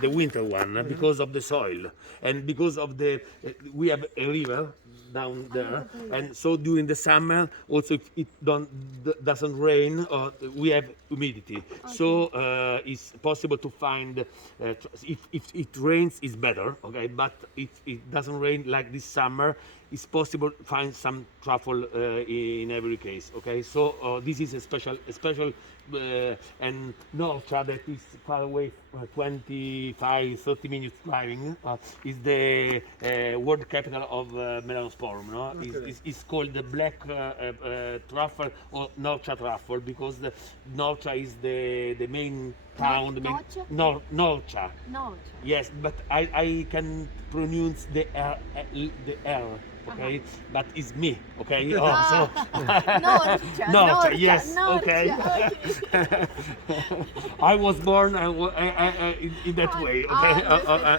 the winter one because of the soil and because of the we have a river down there, and so during the summer also if it doesn't rain, we have humidity. So it's possible to find if it rains is better, okay, but if it doesn't rain like this summer, it's possible to find some truffle in every case, okay. So this is a special and Norcia that is far away, 25-30 minutes driving, is the world capital of melanosporum, no? Okay. It's called the black truffle or Norcia truffle because the Norcia is the main town, the main Norcia. No. Yes, but I can pronounce the R, okay, but it's me, okay. So Norcia, yes, okay. I was born in that way, okay.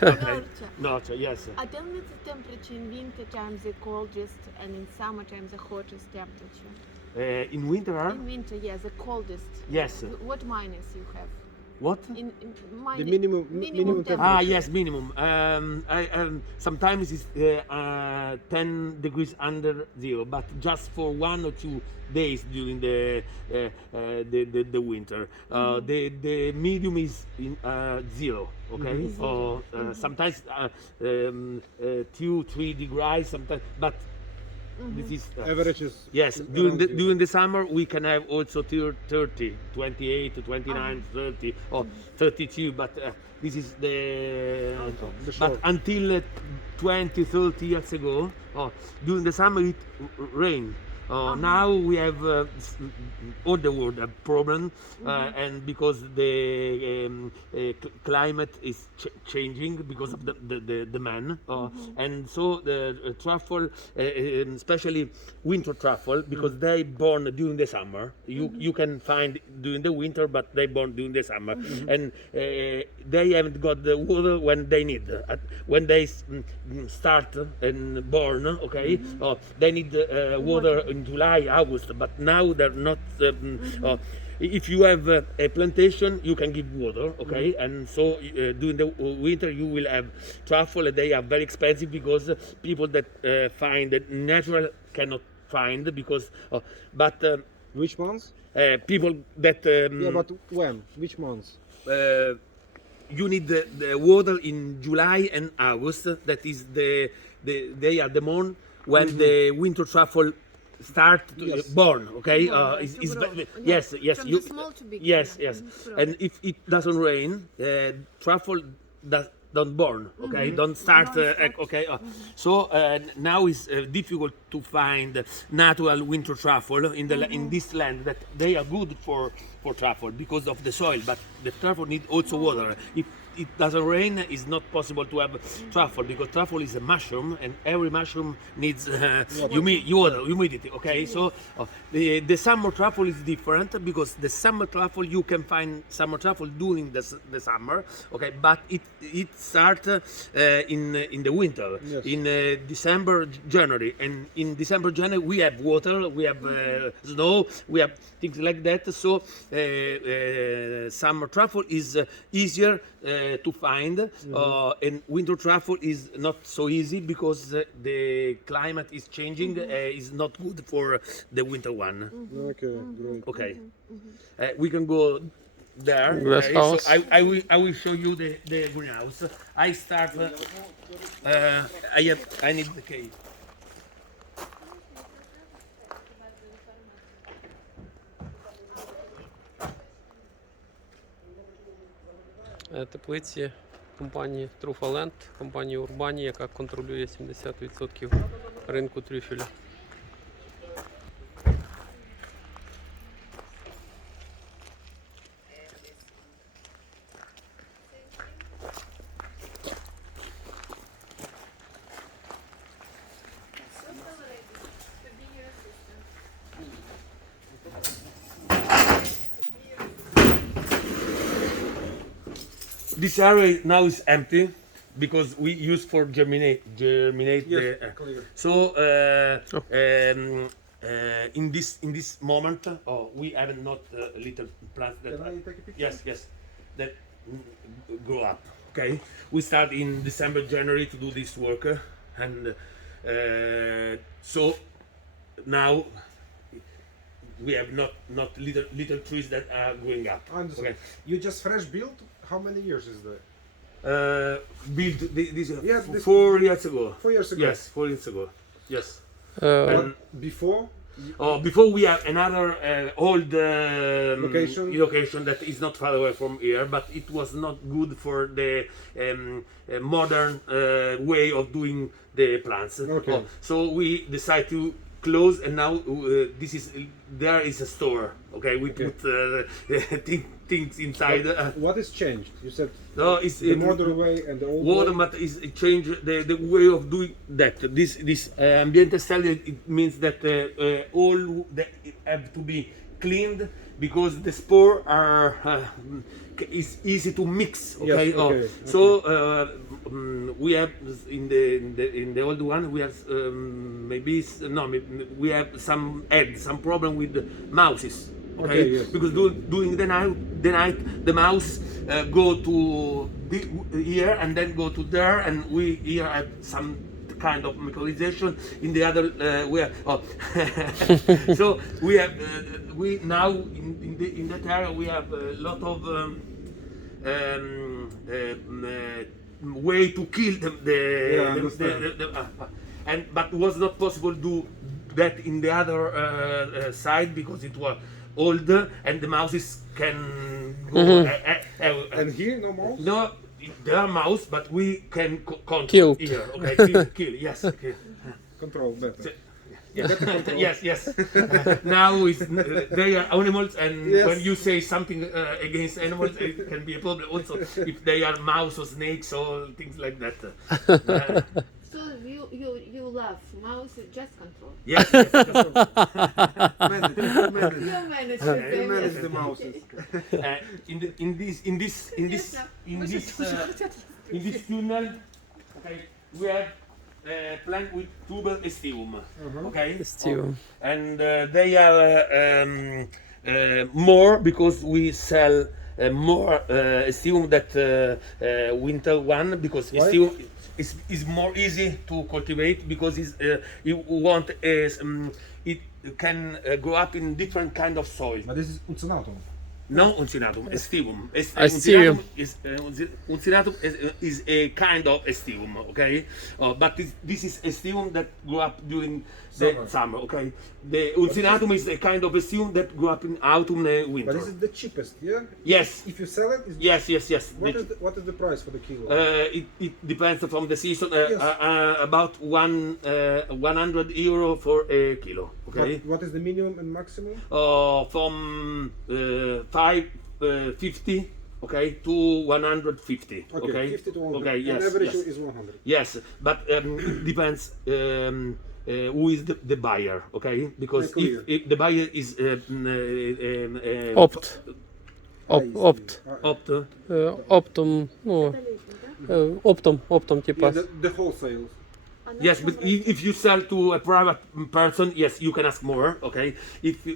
Okay. Norcia, yes. Tell me the temperature in winter times the coldest and in summer times the hottest temperature. In winter, In winter, yes, the coldest. yes. What minus you have? What? In The minimum temperature. Ah, yes, minimum. Sometimes it's 10 degrees under zero, but just for 1 or 2 days during the winter. The medium is in zero, okay? Or sometimes 2-3 degrees, sometimes, but this is Average is yes, around zero. during the summer we can have also 30, 28, 29, 30 or 32, but this is the The but short. until 20, 30 years ago, during the summer it rained. Now we have all the world a problem, and because the climate is changing because of the man, and so the truffle, especially winter truffle, because they born during the summer. You can find during the winter, but they born during the summer, and they haven't got the water when they need. When they start and born, okay, they need water in July, August, but now they're not. If you have a plantation, you can give water, okay, and so during the winter you will have truffle, and they are very expensive because people that find it natural cannot find because, but Which months? people that Yeah, but when? Which months? you need the water in July and August. That is they are the month when the winter truffle start to Yes. born. Okay, Born, it's to grow. yes, yes. From the small to big, yes, yeah. yes. Grow. And if it doesn't rain, truffle don't born. Okay, don't start. Okay, so now it's difficult to find natural winter truffle in this land that they are good for truffle because of the soil, but the truffle need also water. If it doesn't rain, it's not possible to have truffle because truffle is a mushroom and every mushroom needs water, humidity. Okay, so the summer truffle is different because the summer truffle you can find summer truffle during the summer. Okay, but it starts in the winter, Yes. in December, January, and in December, January we have water, we have snow, we have things like that. So summer truffle is easier to find, and winter truffle is not so easy because the climate is changing. Is not good for the winter one. Okay, great. Okay, we can go there. Glass Okay, house. so I will show you the greenhouse. I start. I need the key. Теплиці компанії Truffleland, компанії Урбані, яка контролює 70% ринку трюфеля. This area now is empty because we use for germinate Yes, the. clear. So in this moment, we have not little plants that. Can I take a picture? Yes, that grow up. Okay, we start in December, January to do this work, and so now we have not little trees that are growing up. Understood. Okay. You just fresh built? How many years is that? Built this Yeah, this- 4 years ago. 4 years ago. Yes, 4 years ago. Yes. But before? Before we have another old Location? that is not far away from here, but it was not good for the modern way of doing the plants. Okay. So we decided to close, and now there is a store. Okay, we Okay. put things inside. What has changed? You said No, it's the modern way and the old water, way? but is change the way of doing that. This ambiente style, it means that all that have to be cleaned because the spore are is easy to mix. Okay. Yes, okay, So we have in the old one we have we have some problem with the mouses. Okay, Okay, yes. because during the night the mouse go to here and then go to there, and we here have some kind of mechanization in the other so we have we now in that area we have a lot of way to kill and but was not possible to do that in the other side because it was old and the mouses can go And here, no mouse? no, there are mouse, but we can control Killed. here. Okay, kill, yes. Okay. Control better. Yes, yes. Now they are animals, and Yes. when you say something against animals, it can be a problem. Also, if they are mouse or snakes or things like that. So you love mouse, just control. Yes, yes. Manage. You manage You them, manage yes. the mouses. In this tunnel, okay, we have plant with tuber estium. Okay, Estium. and they are more because we sell more estium that winter one because Why? estium is more easy to cultivate because you want it can grow up in different kind of soil. But this is uncinatum. No uncinatum, estium. Estium. Uncinatum is a kind of estium, okay? But this is estium that grew up during the summer, okay? The uncinatum is a kind of estium that grew up in autumn and winter. But this is the cheapest, yeah? Yes, If you sell it, it's yes. what is the price for the kilo? It depends from the season. Yes. About 100 euro for a kilo, okay? What is the minimum and maximum? From 550, okay, to 150. Okay, 50 to 100. Okay, yes, And average yes. is 100. Yes, but it depends who is the buyer, okay? Because Clear. if the buyer is Opt. I see. Opt. opt, Оптом, ну, оптом, типа. Yeah, the wholesale. yes, but if you sell to a private person, yes, you can ask more, okay?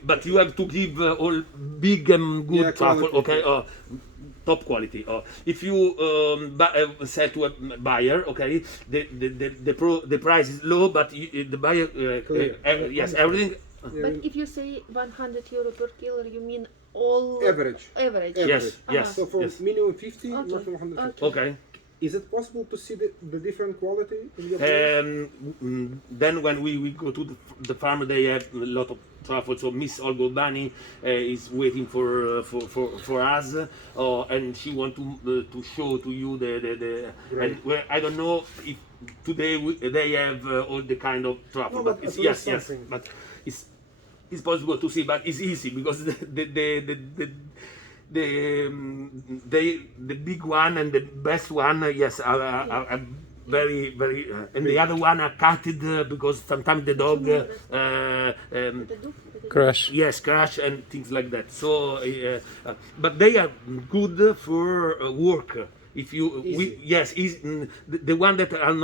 But you have to give all big and good Yeah, truffle, quality. okay? Top quality. If you sell to a buyer, okay, the price is low, but the buyer, yes, everything. But if you say 100 euro per kilo, you mean all Average. average. Yes, yes, So from yes. minimum 50, Okay. maximum 150. Okay. Is it possible to see the different quality in your place? Then when we go to the farm, they have a lot of truffles. So Miss Olga Urbani is waiting for us, and she want to show to you the Great. and I don't know if today they have all the kind of truffle, No, but but it's, at yes, least yes, something. but it's possible to see, but it's easy because the big one and the best one, yes, are very and the other one are cutted because sometimes the dog Crash. yes crash and things like that. So but they are good for work if you Easy. yes, the one that are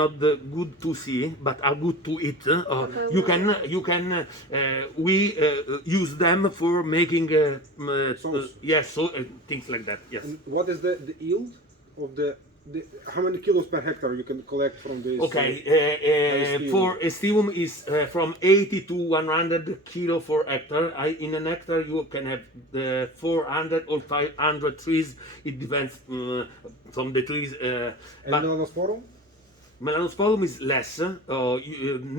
not good to see but are good to eat. You can we use them for making Sauce. yes, so things like that. Yes. And what is the yield of the how many kilos per hectare you can collect from this? Okay, Estivum? for Estivum is from 80 to 100 kilo for hectare. In an hectare you can have 400 or 500 trees. It depends from the trees. And But melanosporum? Melanosporum is less,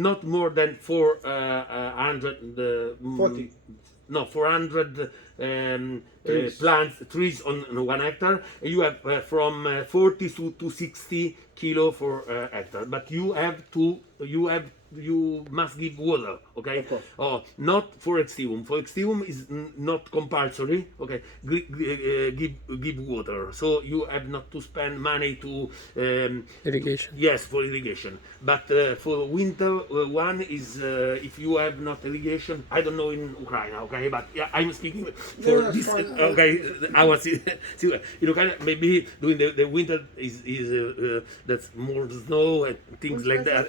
not more than 400. 40. No, 400 Trees. trees on 1 hectare. You have from 40 to 60 kilo for hectare. But you must give water, okay? Of course. Oh, not for Estivum. For Estivum is not compulsory, okay? Give water, so you have not to spend money to Irrigation. yes, for irrigation. But for winter one is if you have not irrigation. I don't know in Ukraine, okay? But yeah, I'm speaking for Yeah, this. fine. Okay, our in Ukraine maybe during the winter is that's more snow and things like that.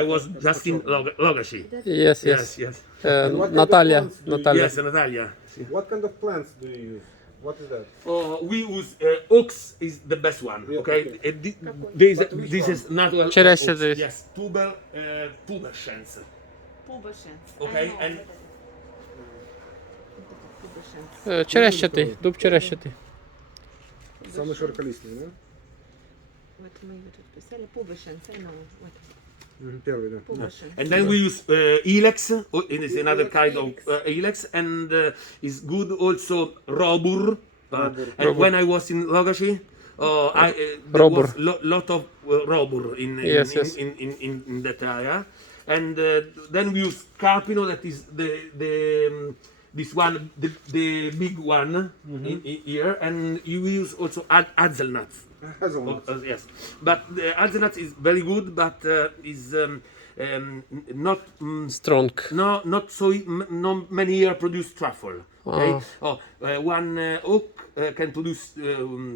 I was just in Logashi. Yes, yes. Yes. And what kind of Наталья, plants do you Наталья. Yes, Natalia. What kind of plants do you use? What is that? We use oaks is the best one. Yeah, Okay, okay. this which this one? is natural. Череща oaks. this. Yes, pubescens. Pubescens. Okay, and Pubescens. Черещатий, дуб черещатий. Самый широколистный, да? Вот мы его тут писали. Pubescens, I know. Вот. Первый, да. Pubescens. and then we use ilex. It is another kind of ilex, and is good also robur. And when I was in Logashi, there Robur. was lot of robur in Yes, yes. in that area, and then we use carpino. That is this one, the big one in here, and you use also hazelnuts. Hazelnut. Yes, but the hazelnut is very good, but is not Strong. not so not many year produce truffle. Okay, one oak can produce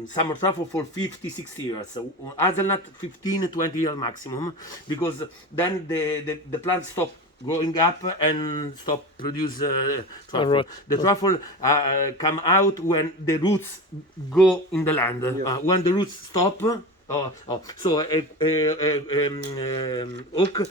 summer truffle for 50-60 years. So hazelnut 15-20 years maximum, because then the plant stop growing up and stop produce truffle. Alright. The truffle come out when the roots go in the land. When the roots stop, so oak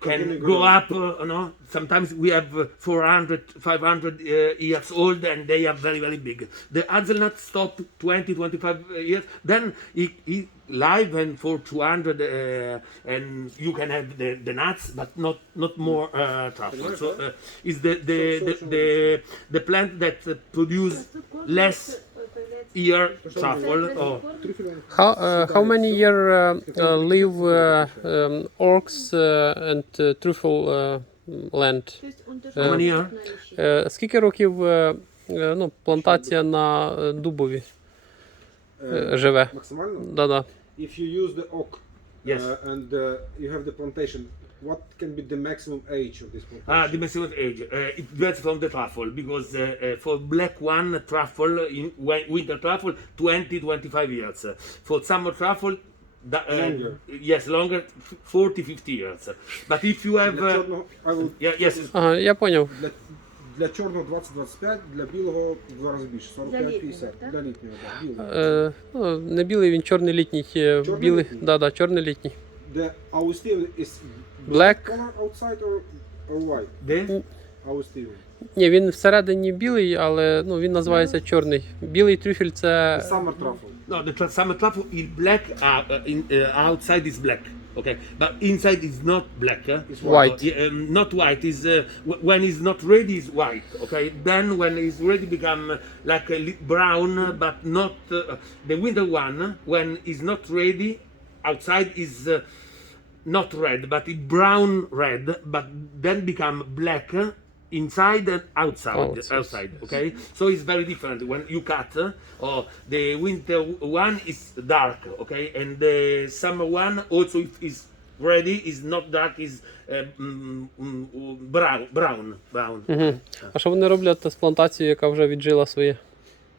can grow up. No, sometimes we have 400-500 years old, and they are very very big. The hazelnut stop 20-25 years, then he live and for 200 and you can have the nuts, but not more truffle. So is the plant that produce less year truffle. How many year live orcs and truffle land? То есть он тоже How many на year? лещи. Скільки років плантація на дубові живе? Максимально? Да-да. If you use the oak Yes. and you have the plantation, what can be the maximum age of this plantation? The maximum age. It depends from the truffle, because for black one truffle, in winter truffle, 20-25 years. For summer truffle, Longer. Yes, longer, 40-50 years. But if you have, Для чорного, yes, Ага, я поняв. для чорного 20-25, для білого в 2 рази більше, 45-50. так? Для літнього, так, білого. Не білий, він чорний літній. Білий, літній? да, чорний літній. The Austin is Black. color outside or white? the Austin. Ні, він всередині білий, але він називається чорний. Білий трюфель це. Summer truffle. no, the summer truffle is black. Outside is black. Okay, but inside is not black. It's White. Not white. Is when it's not ready is white. Okay, then when it's ready become like a brown, but not the winter one. When it's not ready, outside is not red, but it brown red, but then become black. Inside and outside, okay? So it's very different when you cut. The winter one is dark, okay? And the summer one also is ready, is not dark, is brown. А що вони роблять з плантацією, яка вже віджила своє?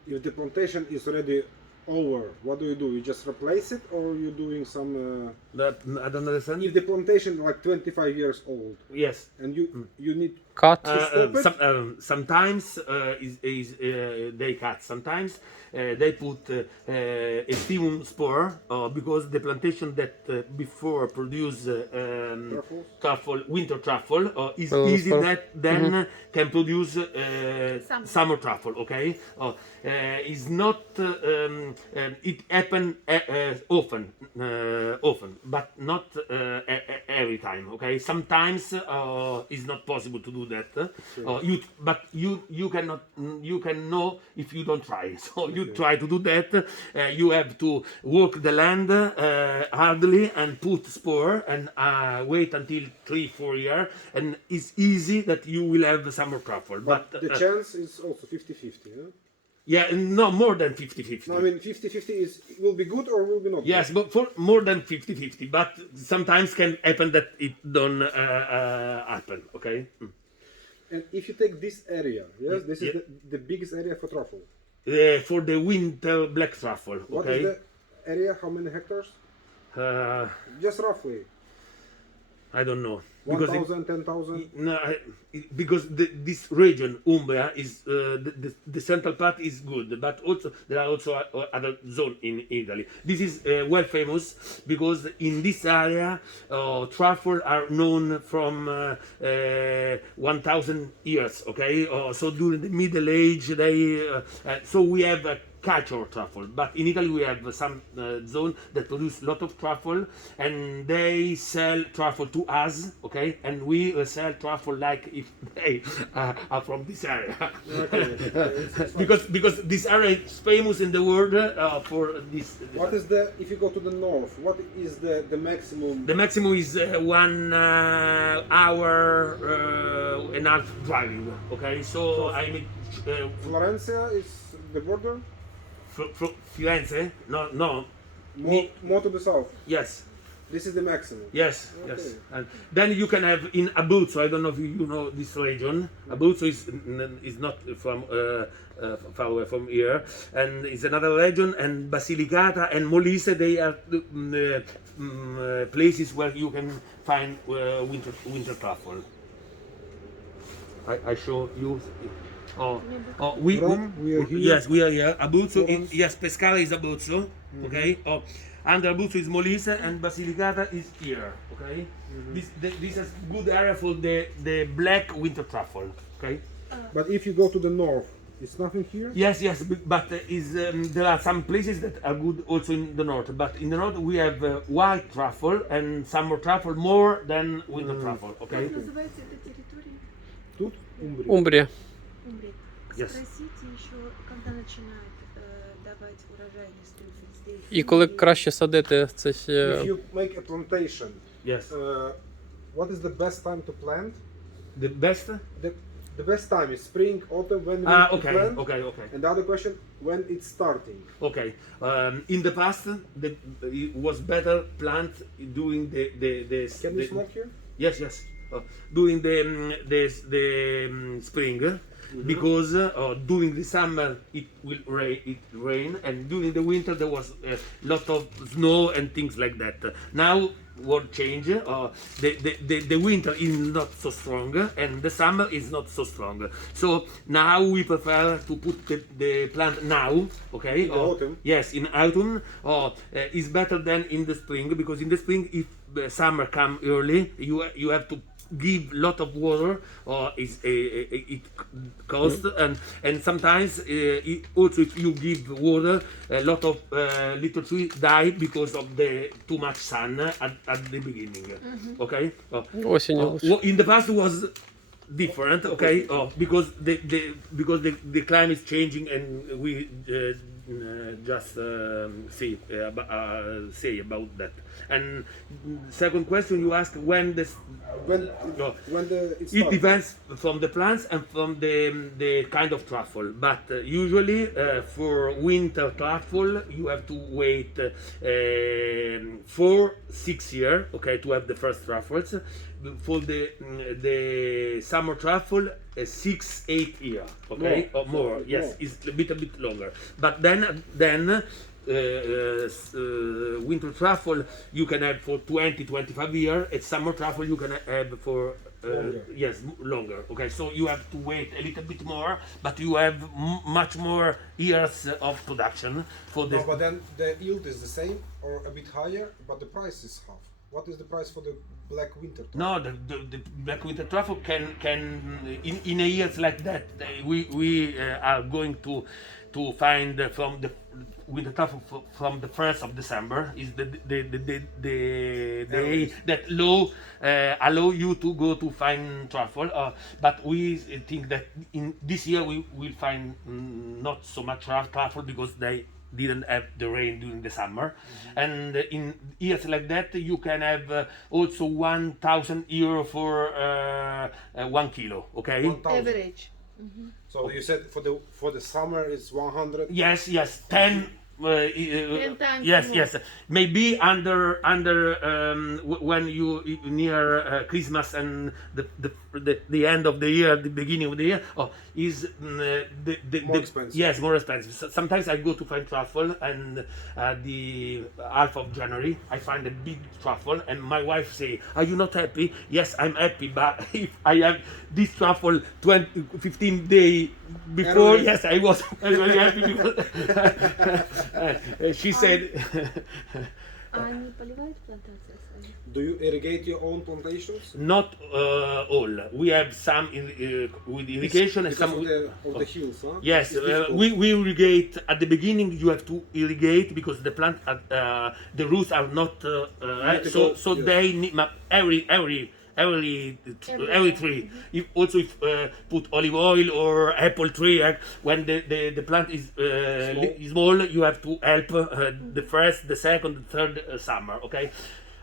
if the plantation is already over, what do? You just replace it, or you doing some? That I don't understand. If the plantation like 25 years old, Yes. and you need Cut. stop it? Sometimes they cut. Sometimes they put a stimum spore because the plantation that before produce truffle, winter truffle, is easy spore. that then can produce summer truffle. Okay, is not it happen often, but not every time. Okay, sometimes it's not possible to do that. You cannot you can know if you don't try. So you try to do that. You have to work the land hardly and put spore and wait until 3-4 years, and it's easy that you will have summer truffle. But the chance is also 50-50. Yeah, no more than 50-50. No, I mean 50-50 is will be good or will be not. Yes, but for more than 50-50, but sometimes can happen that it don't happen. Okay. And if you take this area, yes, this is the biggest area for truffle. For the winter black truffle. Okay. What is the area? How many hectares? Just roughly. I don't know. 1,000, 10,000. No, because this region Umbria is the central part is good, but also there are also other zones in Italy. This is well famous because in this area truffle are known from 1,000 years. Okay, so during the Middle Age they so we have a culture truffle, but in Italy we have some zone that produce a lot of truffle, and they sell truffle to us, okay, and we sell truffle like if they are from this area. because this area is famous in the world for this. What is the, if you go to the north, what is the maximum? The maximum is 1 hour and a half driving, okay, so I mean Florencia is the border? Firenze? No. More to the south. Yes. This is the maximum. Yes. Okay. Yes. And then you can have in Abruzzo. I don't know if you know this region. Abruzzo is not from far away from here, and it's another region. And Basilicata and Molise, they are places where you can find winter truffle. I show you. We are here. Yes, we are here. Abruzzo, yes, Pescara is Abruzzo, okay. Under Abruzzo is Molise, and Basilicata is here, okay. This is good area for the black winter truffle, okay. But if you go to the north, it's nothing here. Yes, but there are some places that are good also in the north. But in the north we have white truffle and summer truffle more than winter truffle, okay. Как называется эта территория? Тут Умбрия. Умбрія. Умбрия. Yes. Спросите еще, когда начинают давать урожайность здесь. І коли краще садити, це ще If you make a plantation, Yes. What is the best time to plant? The best? The best time is spring, autumn, when you need to Okay. plant. Okay. And the other question, when it's starting. Okay. In the past, it was better plant during the Can you smoke here? Yes. During the spring, because during the summer it will rain, and during the winter there was a lot of snow and things like that. Now what change? The winter is not so strong, and the summer is not so strong. So now we prefer to put the plant now. Okay. In the autumn. Yes, in autumn. Is better than in the spring, because in the spring, if the summer come early, you have to give lot of water, or it costs, and sometimes also if you give water, a lot of little trees die because of the too much sun at the beginning. Okay. осінню. In the past was different, okay, because the climate is changing, and we just say about that. And second question you ask when When it's it depends from the plants and from the kind of truffle, but usually for winter truffle you have to wait 4-6 years, okay, to have the first truffles, for the summer truffle 6-8 years, okay, or more. Yes, it's a bit longer. But then winter truffle you can have for 20-25 years, and summer truffle you can have for longer. Okay, so you have to wait a little bit more, but you have much more years of production for this. No, but then the yield is the same or a bit higher, but the price is half. What is the price for the black winter truffle? No, the black winter truffle can in a years like that we are going to find from the winter truffle from the 1st of December is the day that allow you to go to find truffle. But we think that in this year we will find not so much truffle because they didn't have the rain during the summer. And in years like that you can have also 1,000 euro for 1 kilo. Okay. 1,000. Average. So you said for the summer it's 100. Yes, 10. 10 times yes, more. yes. Maybe under when you near Christmas and the end of the year, the beginning of the year, is More expensive. Yes, more expensive. Sometimes I go to find truffle, and the half of January I find a big truffle, and my wife say, "Are you not happy?" Yes, I'm happy, but if I have this truffle 15 days before, Early. yes, I was very happy because she said. А они поливают плантации свои? Do you irrigate your own plantations? Not all. We have some with irrigation and Because some. of the hills, huh? Yes, It's difficult. we irrigate at the beginning. You have to irrigate because the plant, the roots are not. So yes. they need every tree. If also if put olive oil or apple tree, when the plant is small, you have to help the first, the second, the third summer. Okay.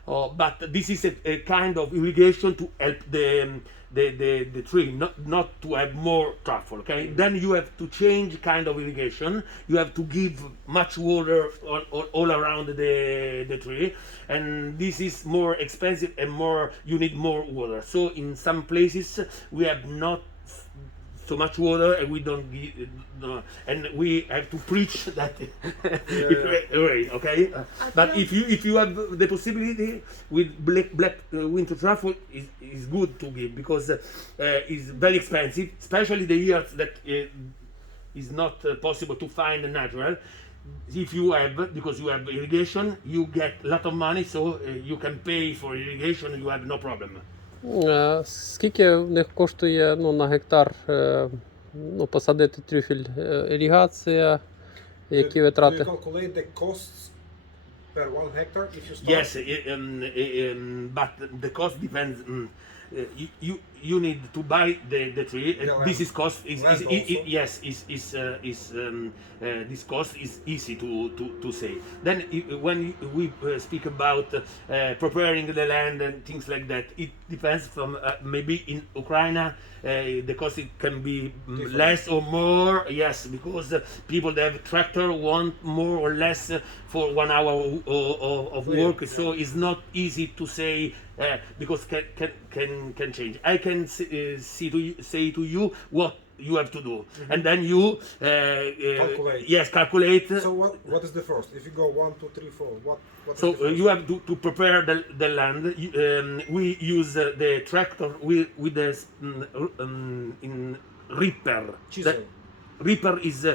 But this is a kind of irrigation to help the tree, not to have more truffle. Okay, then you have to change kind of irrigation. You have to give much water all around the tree, and this is more expensive and more. You need more water. So in some places we have not so much water, and we don't give, and we have to preach that it rain. Okay, but if you have the possibility with black winter truffle is good to give because it's very expensive, especially the years that is not possible to find natural. If you have, because you have irrigation, you get a lot of money, so you can pay for irrigation. You have no problem. Скільки в них коштує на гектар посадити трюфель? Іригація, які Do витрати? you calculate the costs per 1 hectare if you start? Yes, but the cost depends. You need to buy the tree. The This land. is cost. Land also. This cost is easy to say. Then when we speak about preparing the land and things like that, it depends from maybe in Ukraine the cost it can be less or more. Yes, because people that have tractor want more or less for 1 hour of work. So it's not easy to say. Because can change. I can say to you what you have to do, and then you Calculate. Yes, calculate. So what is the first? If you go 1, 2, 3, 4, what is So the first? you have to prepare the land. We use the tractor with the in reaper. Chisel. Reaper is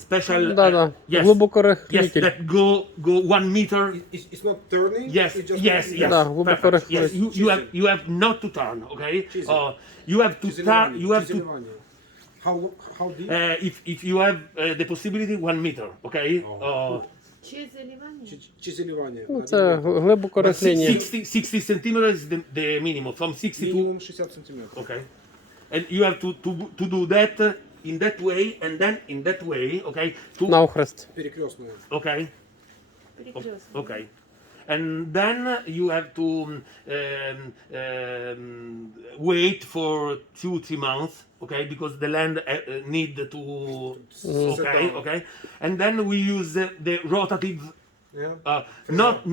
special. Да. Yes, Глибокорихлитель. that go 1 meter. It's not turning. Yes, it's just yes, yes. Да, глибоко Perfect. Yes, рихлить. you have not to turn, okay? Chisel. You have to turn. You have to. Chiseливание. How deep? If you have the possibility, 1 meter, okay? Чи заливання? Chiseливание. Це глибоко рихління. 60 centimeters is the minimum. From 60 to Минимум 60 сантиметров. okay, and you have to do that in that way and then in that way, okay? Навхрест. Перекрестное. Okay. Перекресно. Okay. And then you have to wait for 2-3 months, okay? Because the land need to, okay, down. okay. And then we use the rotative, Yeah. not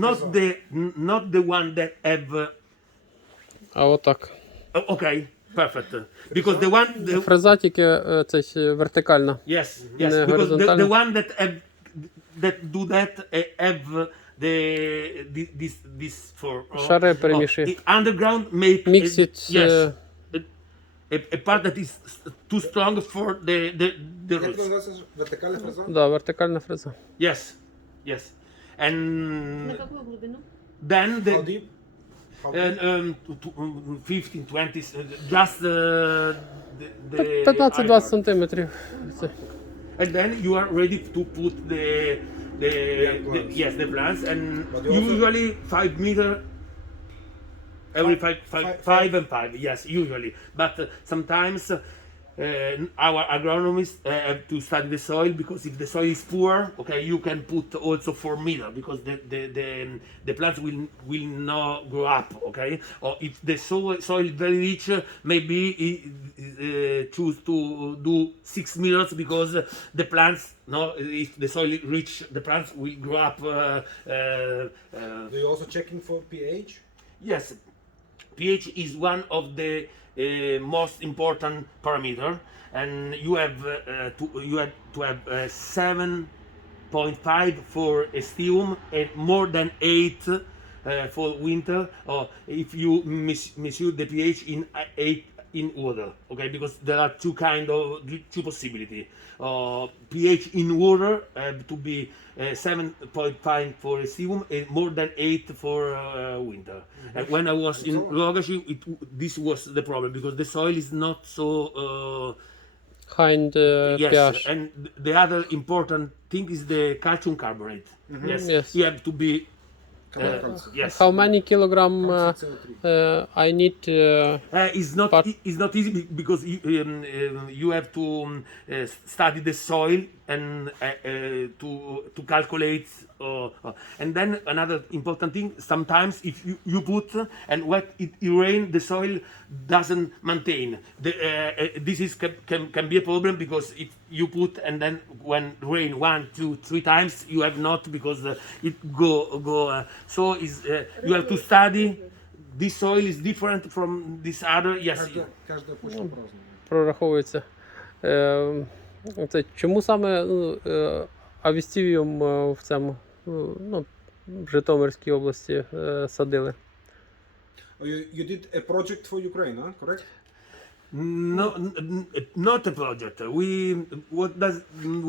the one that have А отак. Okay, perfect. Because the one, Фреза тільки це вертикальна. yes, Не yes, because the горизонтально. one that do that have this for Шари перемішує. underground make Mix it, yes a part that is too strong for the Як roots. називається вертикальна фреза? Да, вертикальна фреза. Yes, yes, На and какую глубину? then How the deep? How deep? 15, 20, just the 15-20 сантиметрів. Це. and then you are ready to put the plants. yes, the plants, and But you also- usually 5 meter every Five- 5 and 5, yes, usually, but sometimes our agronomists have to study the soil, because if the soil is poor, okay, you can put also 4 meter, because the plants will not grow up, okay. Or if the soil is very rich, maybe choose to do 6 meters, because the plants, no, if the soil is rich, the plants will grow up. Do you also checking for pH? Yes, pH is one of the most important parameter, and you have to have 7.5 for estium and more than 8 for winter. Or if you measure the pH in 8 in water, okay, because there are two possibility. pH in water have to be 7.5 for estium and more than 8 for winter. And when I was in Rogashi, this was the problem, because the soil is not so Kind yes, pH. and the other important thing is the calcium carbonate. Yes, Yes. you have to be yes. How many kilogram I need But- it's not easy, because you have to study the soil and to calculate. And then another important thing, sometimes if you put and when it rain, the soil doesn't maintain. This is can be a problem, because if you put and then when rain 1, 2, 3 times, you have not, because it go. So is you have to study. This soil is different from this other. Yes. Кожна почва по-разному. прораховується. Це, чому саме авістівіум в цьому, ну, в Житомирській області садили? You did a project for Ukraine, huh? Correct? No, not a project.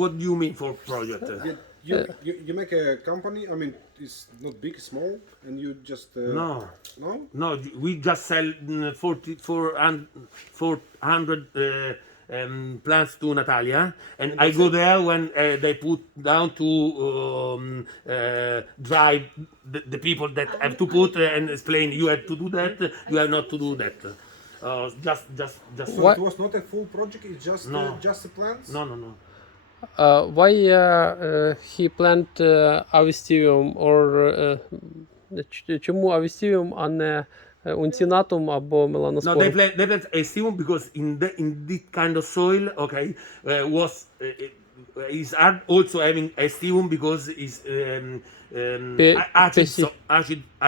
What do you mean for project? You make a company. I mean, it's not big, it's small, and you just No. no. No, we just sell 400 plants to Natalia, and I go there when they put down to drive the people that have to put and explain, you have to do that, you have not to do that. Just. So What? it was not a full project. It's just the plants. No. Why he plant авістівіум, or чому авістівіум, а не унцінатум або No, меланоспорум? they plant estium, because in this kind of soil, okay, is hard also having estium, because it's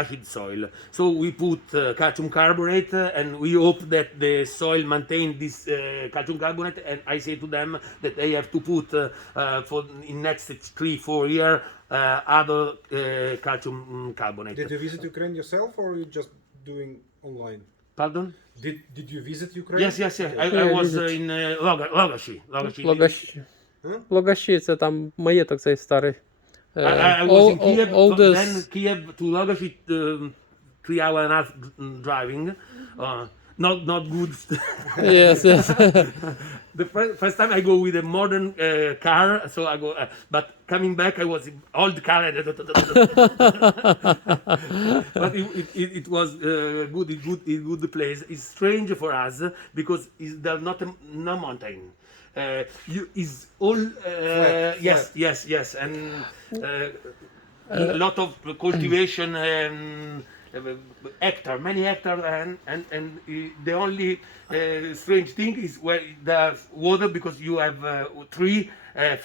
acid soil. So we put calcium carbonate, and we hope that the soil maintain this calcium carbonate. And I say to them that they have to put for in next 3-4 years other calcium carbonate. Did you visit Ukraine yourself, or you just doing online? Pardon? Did you visit Ukraine? Yes. I was in Rogashi. Логаші, це там маєток цей старий. I was in Kiev, Oldest- then Kiev to Rogashi, 3 hours and a half driving. Not good. Yes. The first time I go with a modern car, so I go. But coming back, I was in old car, but it was good. It's good place. It's strange for us, because there's no mountain. Is all yes, and a lot of cultivation. Many hectares, and the only strange thing is where there's water, because you have tree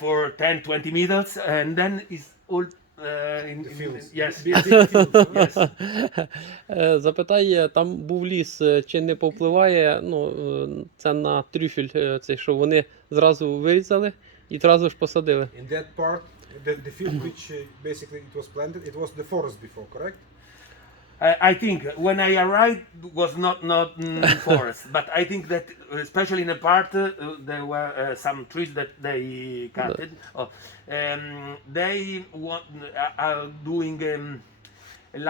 for 10-20 meters, and then it's all in fields. yes, Big fields. yes. Запитає, там був ліс, чи не повпливає, ну, це на трюфель, цей, що вони зразу вирізали і зразу ж посадили. In that part, the field which basically it was planted, it was the forest before, correct? I think when I arrived was not forest, but I think that especially in the part there were some trees that they cutted. They want are doing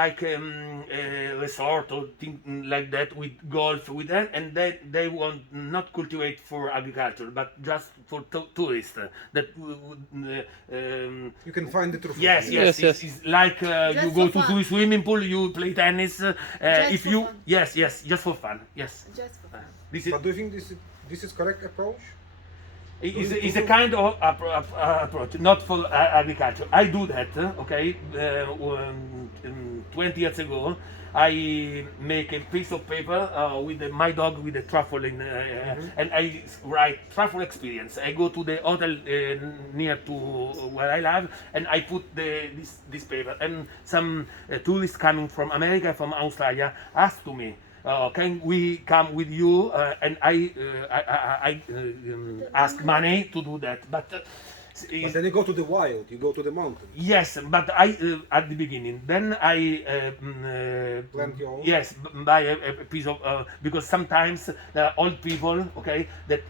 like a resort or thing like that with golf with that, and they want not cultivate for agriculture but just for tourists that You can find the truffle. yes Yes, yes. it's like you Just go for to fun. swimming pool, you play tennis if for you fun. yes just for fun, yes. Just for fun. This is But do you think this is correct approach? is a kind of approach, not for agriculture. I do that, okay. 20 years ago, I make a piece of paper with my dog with the truffle in, and I write truffle experience. I go to the hotel near to where I live, and I put this paper. And some tourists coming from America, from Australia, ask to me, can we come with you? And I ask money to do that, but. But then you go to the wild, you go to the mountain. Yes, but I at the beginning. Then I Plant your own? yes, buy a piece of because sometimes there are old people, okay, that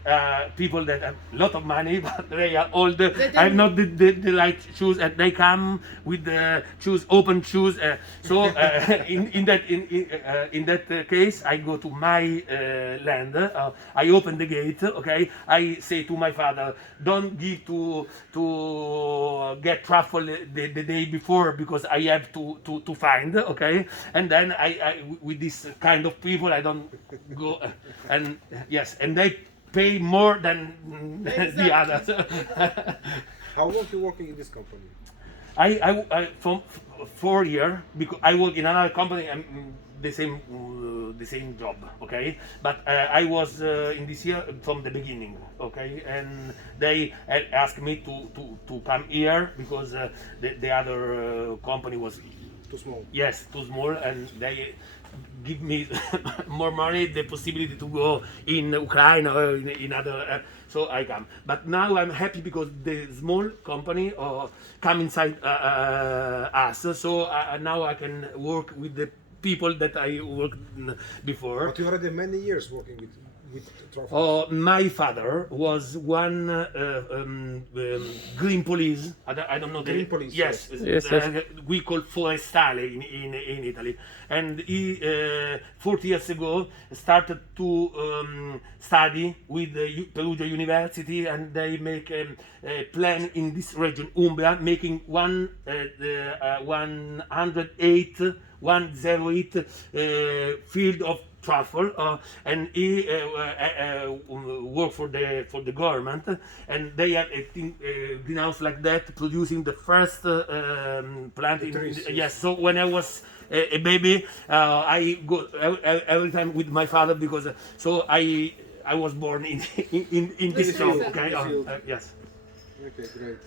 people that have a lot of money, but they are old. I have not the right shoes, and they come with the shoes, open shoes. So in that case, I go to my land. I open the gate, okay. I say to my father, don't give to get truffle the day before because I have to find, okay. And then I with this kind of people I don't go and yes, and they pay more than the others. How long you working in this company? I from 4 years because I work in another company and the same job, okay. But I was in this year from the beginning, okay. And they asked me to come here because the other company was Too small. yes too small, and they give me more money, the possibility to go in Ukraine or in other. So I come, but now I'm happy because the small company come inside us. So now I can work with the people that I worked before. But you already many years working with truffles. My father was one green police. I don't know Green police, Yes, yes. Yes. We call forestale in Italy. And he 40 years ago started to study with the Perugia University, and they make a plan in this region, Umbria, making 108 field of truffle, and he worked for the government, and they had a greenhouse like that, producing the first plant. trees, Yes. So when I was a baby, I go every time with my father because so I was born in this job. Okay. Yes. Okay, great.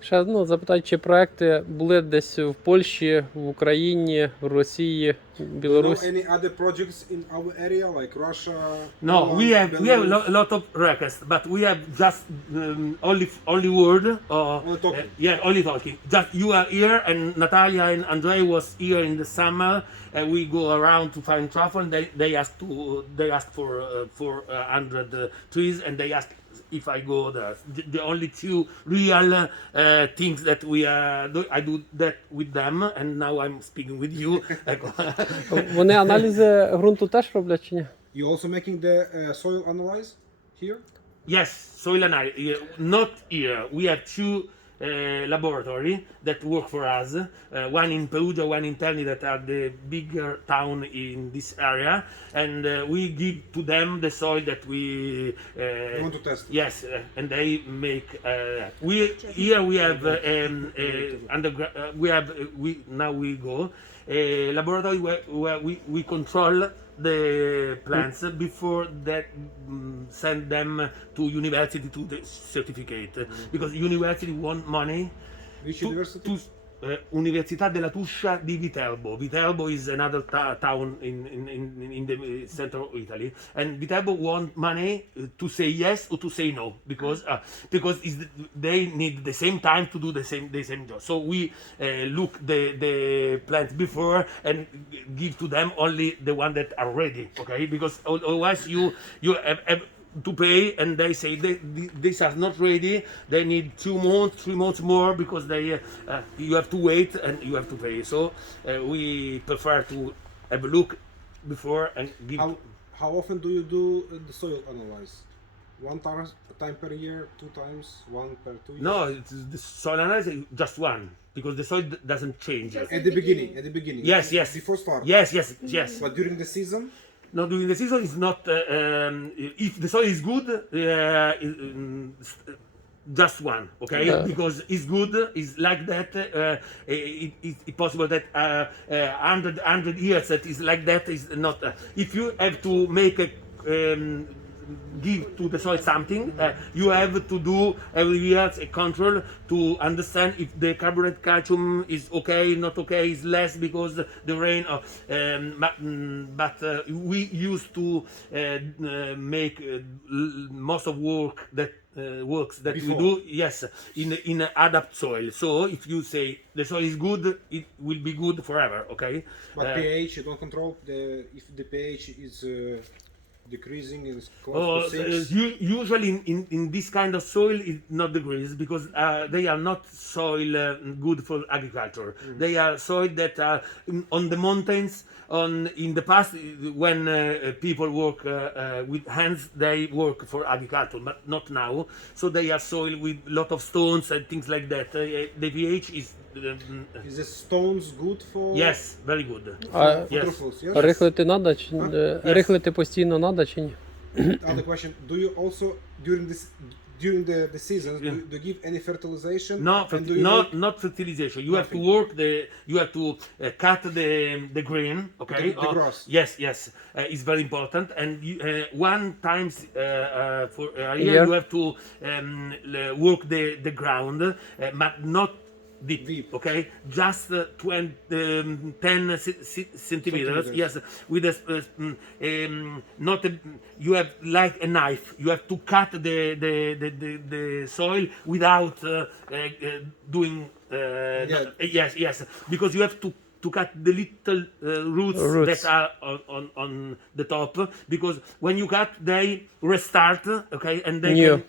Ще запитаю, чи проекти були десь в Польщі, в Україні, в Росії, Do you know Білорусі? any other projects in our area like Russia? No, Poland, we have Belarus? a lot of records, but we have just only word. Only talking. Yeah, only talking. Just you are here, and Natalia and Andrei was here in the summer, and we go around to find truffle. And they asked for 400 trees, and they asked if I go there. The only two real things that I do that with them, and now I'm speaking with you. Вони аналізи ґрунту теж роблять чи ні? You also making the soil analyze here? Yes, soil analysis. Not here. We have two laboratory that work for us. One in Perugia, one in Italy, that are the bigger town in this area, and we give to them the soil that we. You want to test it? Yes, and they make. We here we have now we go a laboratory where we control the plants before that send them to university to the certificate because university want money Which university? Università della Tuscia di Viterbo. Viterbo is another town in the center of Italy, and Viterbo want money to say yes or to say no because they need the same time to do the same job. So we look the plant before and give to them only the one that are ready. Okay, because otherwise you have to pay and they say these are not ready, they need 2 months 3 months more because they you have to wait and you have to pay. So we prefer to have a look before and give. How often do you do the soil analysis? One time per year, 2 times, 1 per 2 years? No, it's the soil analysis is just one because the soil doesn't change. Just At the beginning. Yes. Before start. Yes. But during the season? No, during the season is not. If the soil is good, just one, okay? Yeah. Because it's good, it's like that. It's possible that 100 years that is like that is not. If you have to make a give to the soil something, you have to do every year a control to understand if the carbonate calcium is okay, not okay, is less because the rain. But we used to make most of works that Before. we do, yes, in adapt soil. So if you say the soil is good, it will be good forever, okay? But pH, you don't control if the pH is decreasing, is close Oh, to 6. usually in this kind of soil it's not decrease because they are not soil good for agriculture. They are soil that are on the mountains. In the past, when people work with hands, they work for agriculture, but not now. So they are soil with lot of stones and things like that. The pH is Is the stones good for yes, very good. А Yes. truffles? Yes. рихлити надо чи Yes. рихлити постійно надо чи ні? Other question: do you also during the seasons do you give any fertilization? And do you Not fertilization. You have to work you have to cut the grain. Okay, The grass. Yes, it's very important. And one times for a year Yeah. you have to work the ground, but not deep. Okay, just 10 centimeters. Yes, with not you have like a knife. You have to cut the soil without doing. Yes, because you have to cut the little roots that are on the top, because when you cut they restart, okay, and they can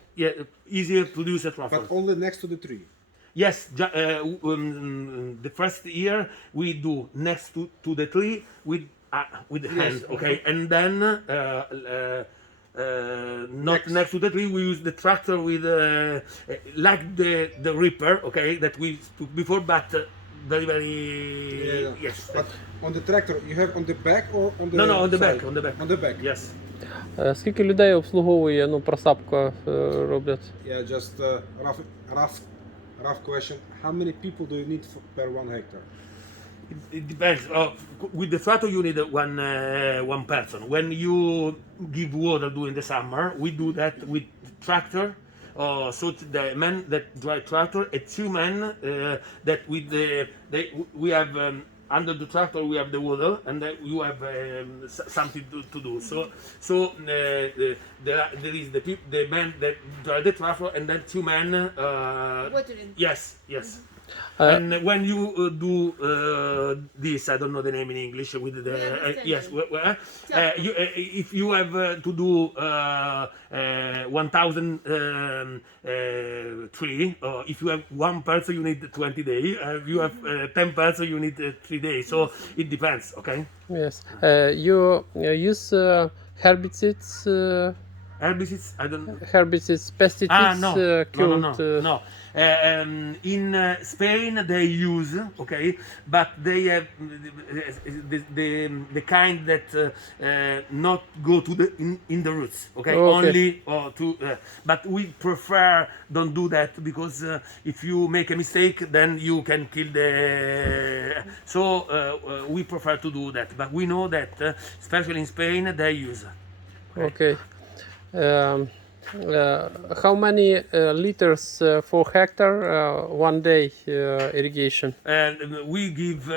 easier produce a truffle. But only next to the tree. Yes, the first year we do next to the tree with the hand, okay, and then not next to the tree we use the tractor with like the ripper, okay, that we took before, but very yes. But on the tractor you have on the back or on the No, on the side? back, on the back. On the back. Yes. Скільки людей обслуговує, ну, просапка роблять? Yeah, just rough question. How many people do you need per 1 hectare? It depends. With the tractor, you need one person. When you give water during the summer, we do that with tractor. So the men that drive tractor, and 2 men that with we have under the tractor we have the water, and then you have something to do. So there is the man that drive the tractor, and then 2 men. Watering. Yes. And when you do this, I don't know the name in English. With the yes, if you have to do 1,000 tree, if you have 1 person, you need 20 days. If you have 10 person, you need 3 days. So it depends. Okay. Yes. You use herbicides, Herbicides, I don't. herbicides, pesticides, killed. No. In Spain they use, okay, but they have the kind that not go to in the roots, okay, only to. But we prefer don't do that because if you make a mistake, then you can kill the. So we prefer to do that, but we know that especially in Spain they use. Окей. How many liters for hectare one day irrigation? And we give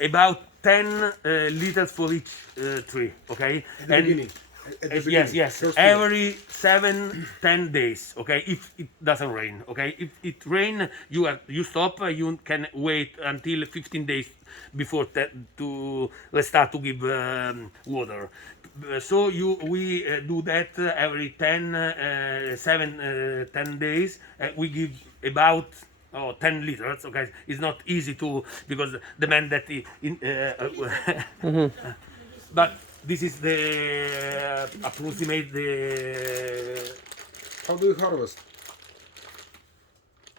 about 10 liters for each tree, okay? At the beginning. At the Yes, beginning, yes. first year. Every 7-10 days, okay. If it doesn't rain, okay. If it rain, you stop. You can wait until 15 days before to start to give water. So we do that every 10 days. We give about 10 liters. Okay, it's not easy to because the man that but this is the approximate the How do you harvest?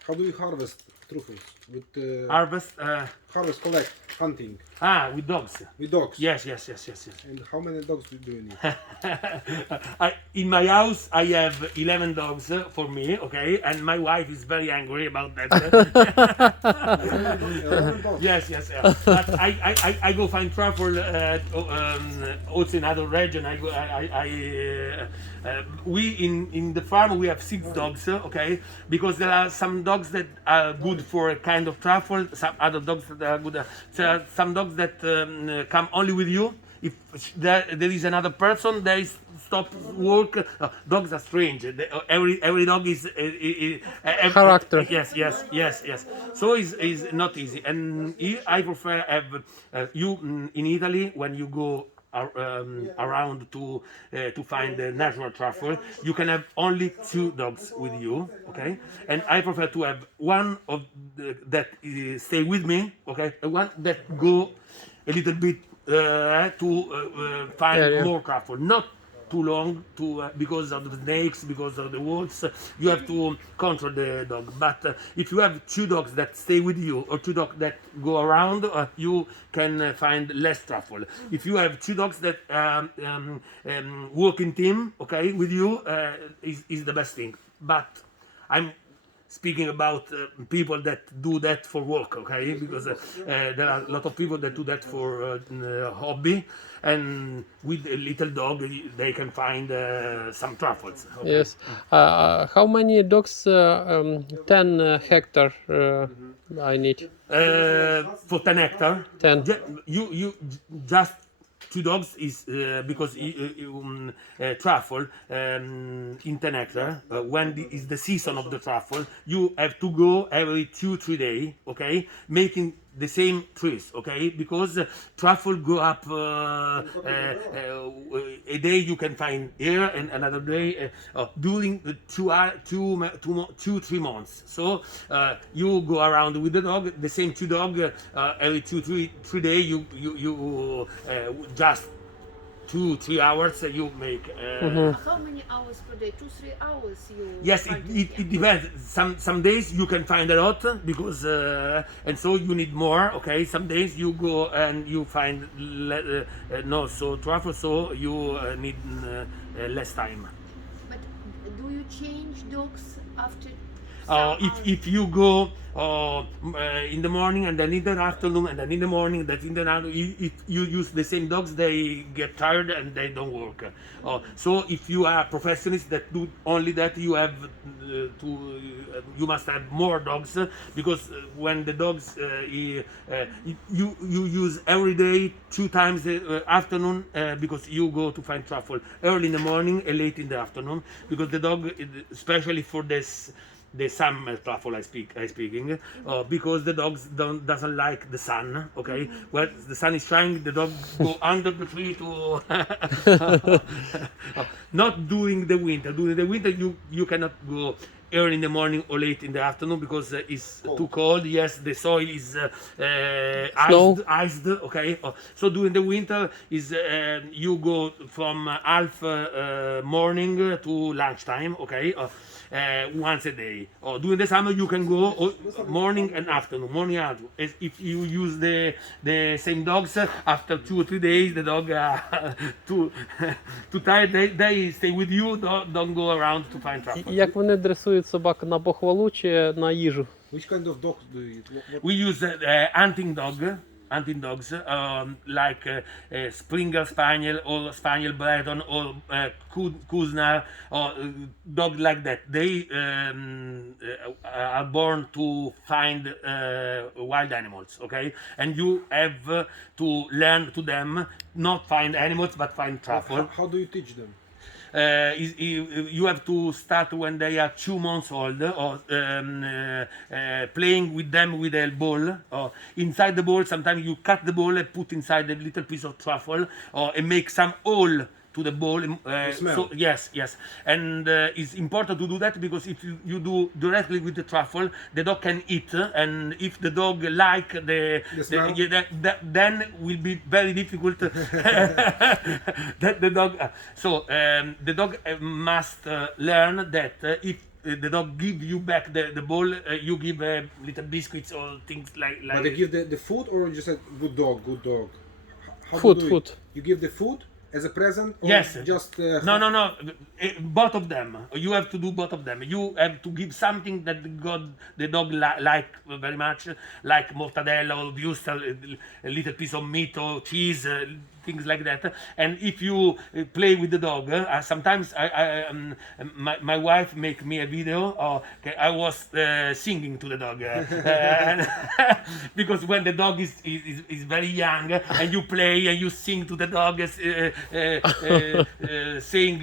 How do you harvest truffles? With harvest. harvest, collect, hunting With dogs. with dogs. Yes. And how many dogs do you need? In my house, I have 11 dogs for me, okay, and my wife is very angry about that. 11 dogs. Yes. But I go find truffle also in other region. We in the farm we have 6 dogs, okay, because there are some dogs that are good for a kind of truffle, some other dogs that are good. There are some dogs that come only with you. If there is another person, there is stop work. Dogs are strange. Every dog is Character. Yes. So is not easy. And I prefer have you in Italy when you go around to find the natural truffle. You can have only 2 dogs with you, okay? And I prefer to have one of that stay with me, okay? And one that go a little bit to find more truffle, not too long because of the snakes, because of the wolves. You have to control the dog. But if you have 2 dogs that stay with you or 2 dogs that go around, you can find less truffle. If you have 2 dogs that work in team, okay, with you, is the best thing. But I'm speaking about people that do that for work, okay? Because there are a lot of people that do that for hobby, and with a little dog they can find some truffles. Okay? Yes. How many dogs? 10 hectare I need. For 10 hectare, 10. You just 2 dogs is because truffle in 10 hectare when is the season of the truffle, you have to go every 2-3 days, okay, making the same trees, okay, because truffle go up a day you can find here and another day during the 2-3 months. So you go around with the dog, the same 2 dogs every 2-3 days. You just 2-3 hours you make. How many hours per day? 2-3 hours you. Yes, hunting, it depends. Some days you can find a lot because and so you need more. Okay, some days you go and you find no so truffle, so you need less time. But do you change dogs after? If you go in the morning and then in the afternoon and then in the morning, that in the afternoon, if you use the same dogs, they get tired and they don't work. So if you are professionals that do only that, you have you must have more dogs because when the dogs you use every day 2 times the afternoon because you go to find truffle early in the morning and late in the afternoon because the dog, especially for this. The summer truffle speaking because the dogs doesn't like the sun, okay. When the sun is shining, the dog go under the tree to not during the winter. During the winter you cannot go early in the morning or late in the afternoon because it's too cold. Yes, the soil is iced, okay. So during the winter is you go from half morning to lunchtime, okay. Once a day. Or during the summer you can go morning and afternoon. If you use the same dogs, after 2 or 3 days the dog too tired. They stay with you. Don't go around to find truffle. Як вони дресують собак на похвалу чи на їжу? Which kind of dogs do you eat? We use hunting dog. hunting dogs, like Springer Spaniel or Spaniel Breton or Kuzna or dog like that. They are born to find wild animals, okay? And you have to learn to them not find animals but find truffle. How do you teach them? You have to start when they are 2 months old, or playing with them with a ball. Or inside the ball, sometimes you cut the ball and put inside a little piece of truffle, and make some hole to the ball. smell. So yes, and it's important to do that because if you do directly with the truffle, the dog can eat, and if the dog like the smell? then will be very difficult that the dog. The dog must learn that if the dog give you back the ball, you give little biscuits or things like. But they give the food, or just a good dog, good dog? How Food, do you do it? food. You give the food as a present? Or Yes. Just No. Both of them. You have to do both of them. You have to give something that the dog like very much, like mortadella or wurstel, a little piece of meat or cheese, things like that. And if you play with the dog, sometimes my wife make me a video. I was singing to the dog because when the dog is very young and you play and you sing to the dog, saying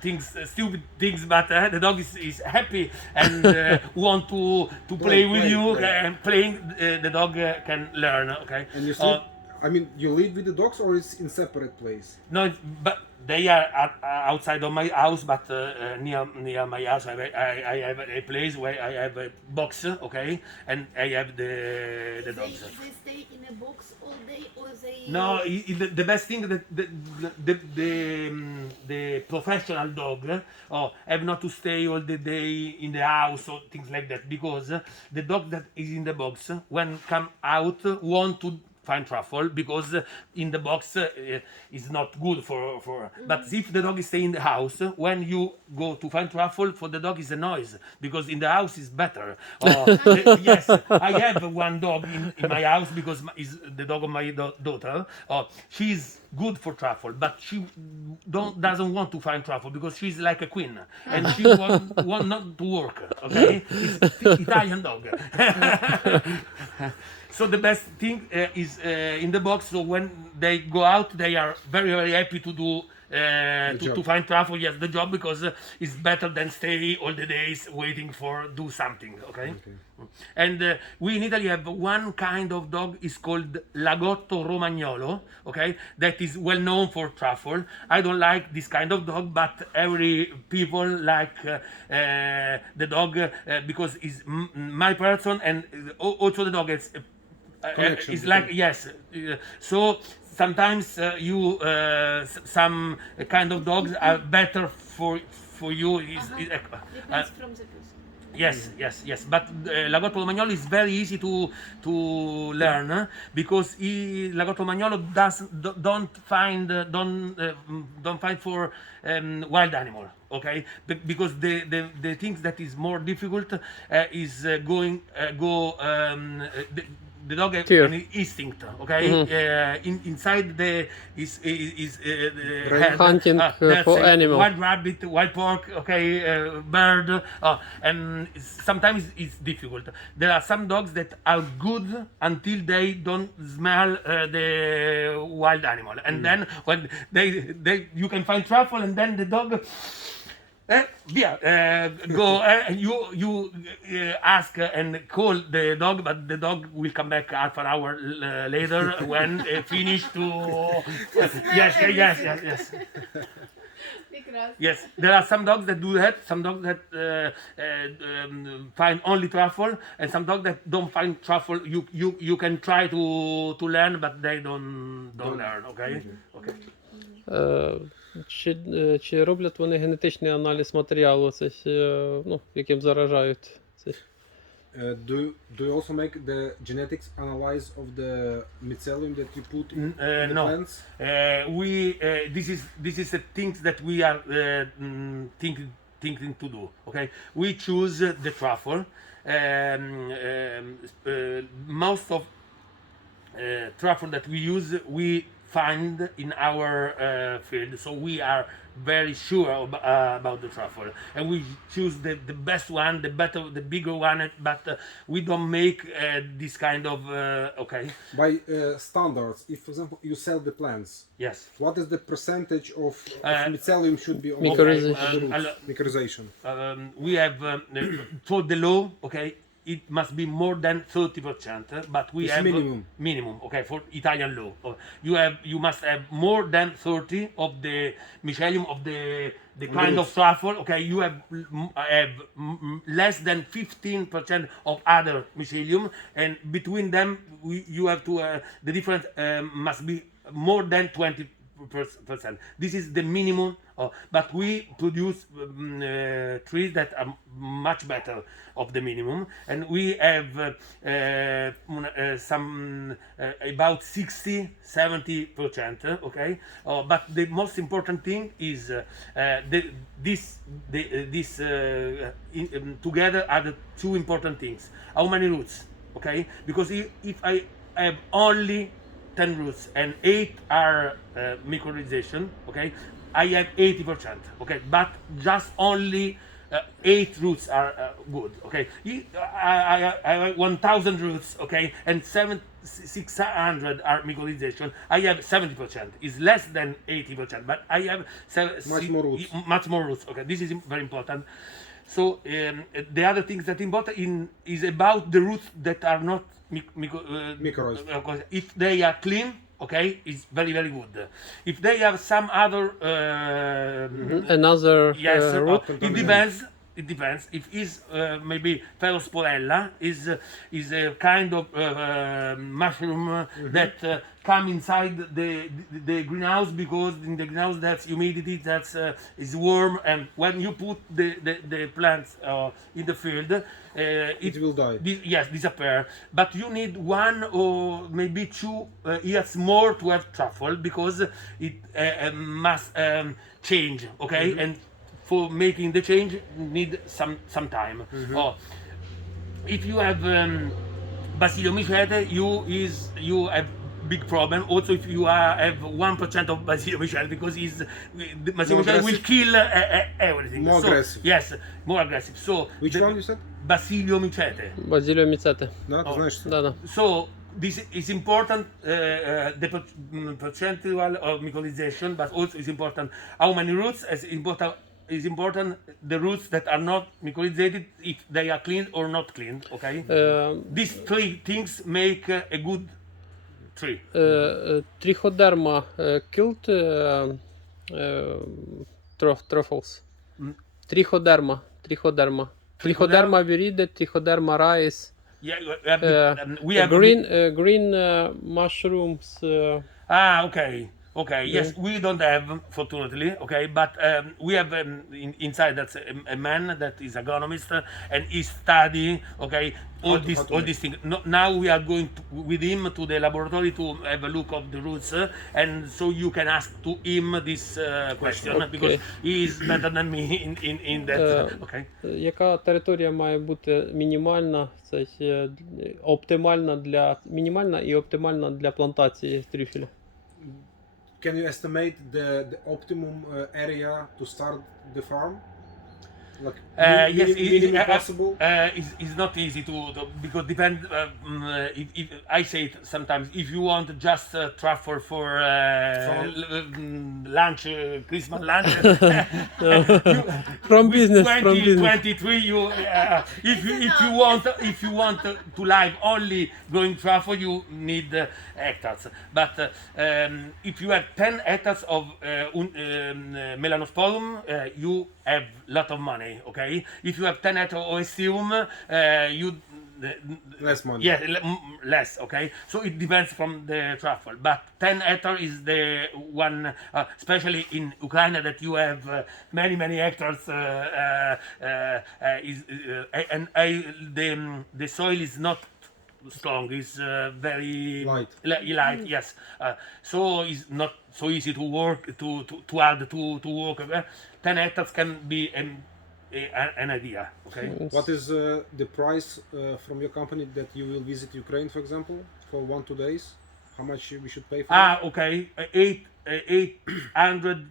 things, stupid things, but the dog is happy and want to play with you. And playing, the dog can learn. Okay. And you sleep? I mean, you live with the dogs, or it's in separate place? No, but they are outside of my house, but near my house I have a place where I have a box, okay, and I have the dogs. They stay in a box all day, or they? No, the best thing that the professional dog have not to stay all the day in the house or things like that, because the dog that is in the box when come out want to find truffle, because in the box is not good for but if the dog is stay in the house, when you go to find truffle, for the dog is a noise, because in the house is better. Yes, I have one dog in my house because is the dog of my daughter. She's good for truffle, but she doesn't want to find truffle because she's like a queen and she want not to work. Okay, it's Italian dog. So the best thing is in the box. So when they go out, they are very, very happy to do to find truffle. Yes, the job, because it's better than stay all the days waiting for do something. Okay. And we in Italy have one kind of dog is called Lagotto Romagnolo. Okay, that is well known for truffle. I don't like this kind of dog, but every people like the dog because it's my person, and also the dog is. It's like yes, so sometimes you some kind of dogs are better for you. Depends from the person. Yes. But Lagotto Romagnolo is very easy to learn because Lagotto Romagnolo don't find for wild animal. Okay, because the things that is more difficult is the dog has an instinct, okay? Inside the head, hunting for animal. Wild rabbit, wild pork, okay, bird, and sometimes it's difficult. There are some dogs that are good until they don't smell the wild animal, and then when you can find truffle, and then the dog. Go and you ask and call the dog, but the dog will come back half an hour later when finished to. Yes. Yes, there are some dogs that do that. Some dogs that find only truffle, and some dogs that don't find truffle. You can try to learn, but they don't learn. Okay. Чи роблять вони генетичний аналіз матеріалу, яким заражають? Do you also make the genetics analysis of the mycelium that you put in the plants? This is the things that we are thinking to do. Okay, we choose the truffle. Most of truffle that we use, we find in our field, so we are very sure about the truffle, and we choose the best one, the better, the bigger one, but we don't make this kind of okay. By standards, if for example you sell the plants, Yes. what is the percentage of mycelium should be on Mycorrhization. the roots? Mycorrhization. We have for the law, okay, it must be more than 30%, but we It's have minimum. okay, for Italian law. You must have more than 30 of the mycelium of the kind of truffle. Okay, you have less than 15% of other mycelium, and between them you have to the difference must be more than 20%. This is the minimum, but we produce trees that are much better of the minimum, and we have some about 60-70%. Okay, but the most important thing is together are the two important things. How many roots? Okay, because if I have only 10 roots and 8 are mycorrhization, okay, I have 80%, okay, but just only 8 roots are good, okay. I have 1,000 roots, okay, and 600 are mycorrhization. I have 70%. It's less than 80%, but I have much more roots. Okay, this is very important. So the other things that important is about the roots that are not mycorrhized. If they are clean, okay, it's very good. If they have some other Another root. it depends. It depends. If it's maybe Ferosporella is a kind of mushroom that come inside the greenhouse, because in the greenhouse that's humidity, that's is warm, and when you put the plants in the field, It will die. Yes, disappear. But you need 1 or maybe 2 years more to have truffle, because it must change. Okay, and for making the change need some time. If you have Basidiomycete, you have big problem. Also, if you have 1% of Basidiomycete, because the Basidiomycete will kill everything. More aggressive. Yes, more aggressive. So Which one you said? Basidiomycete. Базилиоміцети. No, to знаешь. Да. So this is important, the percentage of mycorrhization, but also is important how many roots. Is important the roots that are not mycorrhizated, if they are clean or not clean. Okay, these 3 things make a good tree. Trichoderma killed truffles. Trichoderma viride, Trichoderma raeis. Yeah, we have green mushrooms. Okay. Yes, we don't have, fortunately. Okay, but we have inside that's a man that is agronomist, and he study. Okay, all these things. Now we are going with him to the laboratory to have a look of the roots, and so you can ask to him this question, because he is better than me in that. Okay. Яка територія має бути мінімальна, мінімальна і оптимальна для плантації трюфеля? Can you estimate the optimum area to start the farm? Like Yes, minimum possible? it's not easy to because depend. If I say it sometimes, if you want just truffle for lunch, Christmas lunch, From business. 23, you if you want to live only growing truffle, you need hectares. But if you have 10 hectares of melanosporum, you have lot of money. Okay, if you have 10 hectares of oestium, you Less money. Yeah, less. Okay, so it depends from the truffle, but 10 hectares is the one, especially in Ukraine that you have many hectares. The soil is not strong. It's very light. Yes, so it's not so easy to work to add to work. 10 hectares can be an idea. Okay. What is the price from your company that you will visit Ukraine, for example, for 1-2 days? how much we should pay for it? Okay. 800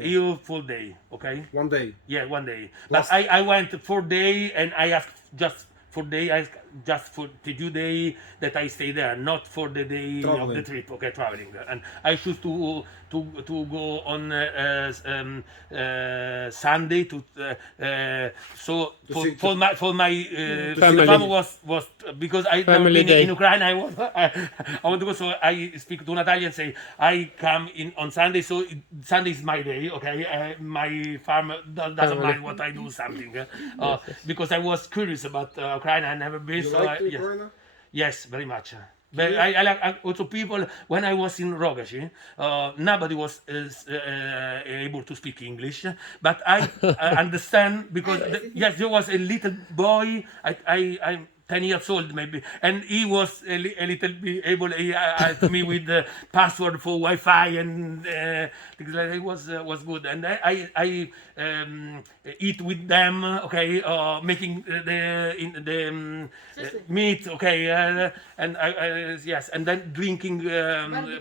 euro full day. Okay. 1 day. Yeah, 1 day. Plus- But I went 4 day and I asked just 4 day. I asked just for the 2 day that I stay there, not for the day of the Traveling. trip. Okay, traveling. And I choose to go on Sunday to so To see- for my Family. family was because I never Family been day. in Ukraine. I want to go, so I speak to Natalia and say I come in on Sunday. So Sunday is my day. Okay, my farm doesn't Family. mind what I do something because I was curious about Ukraine. I never been. You So like yes. Ukraine? Yes, very much. But I like also people. When I was in Rogashi, nobody was able to speak English, but I understand because yes, there was a little boy. I'm 10 years old maybe, and he was a little bit able to me with the password for Wi-Fi and things like that. It was good, and I eat with them. Okay, making the meat. Okay, and yes, and then drinking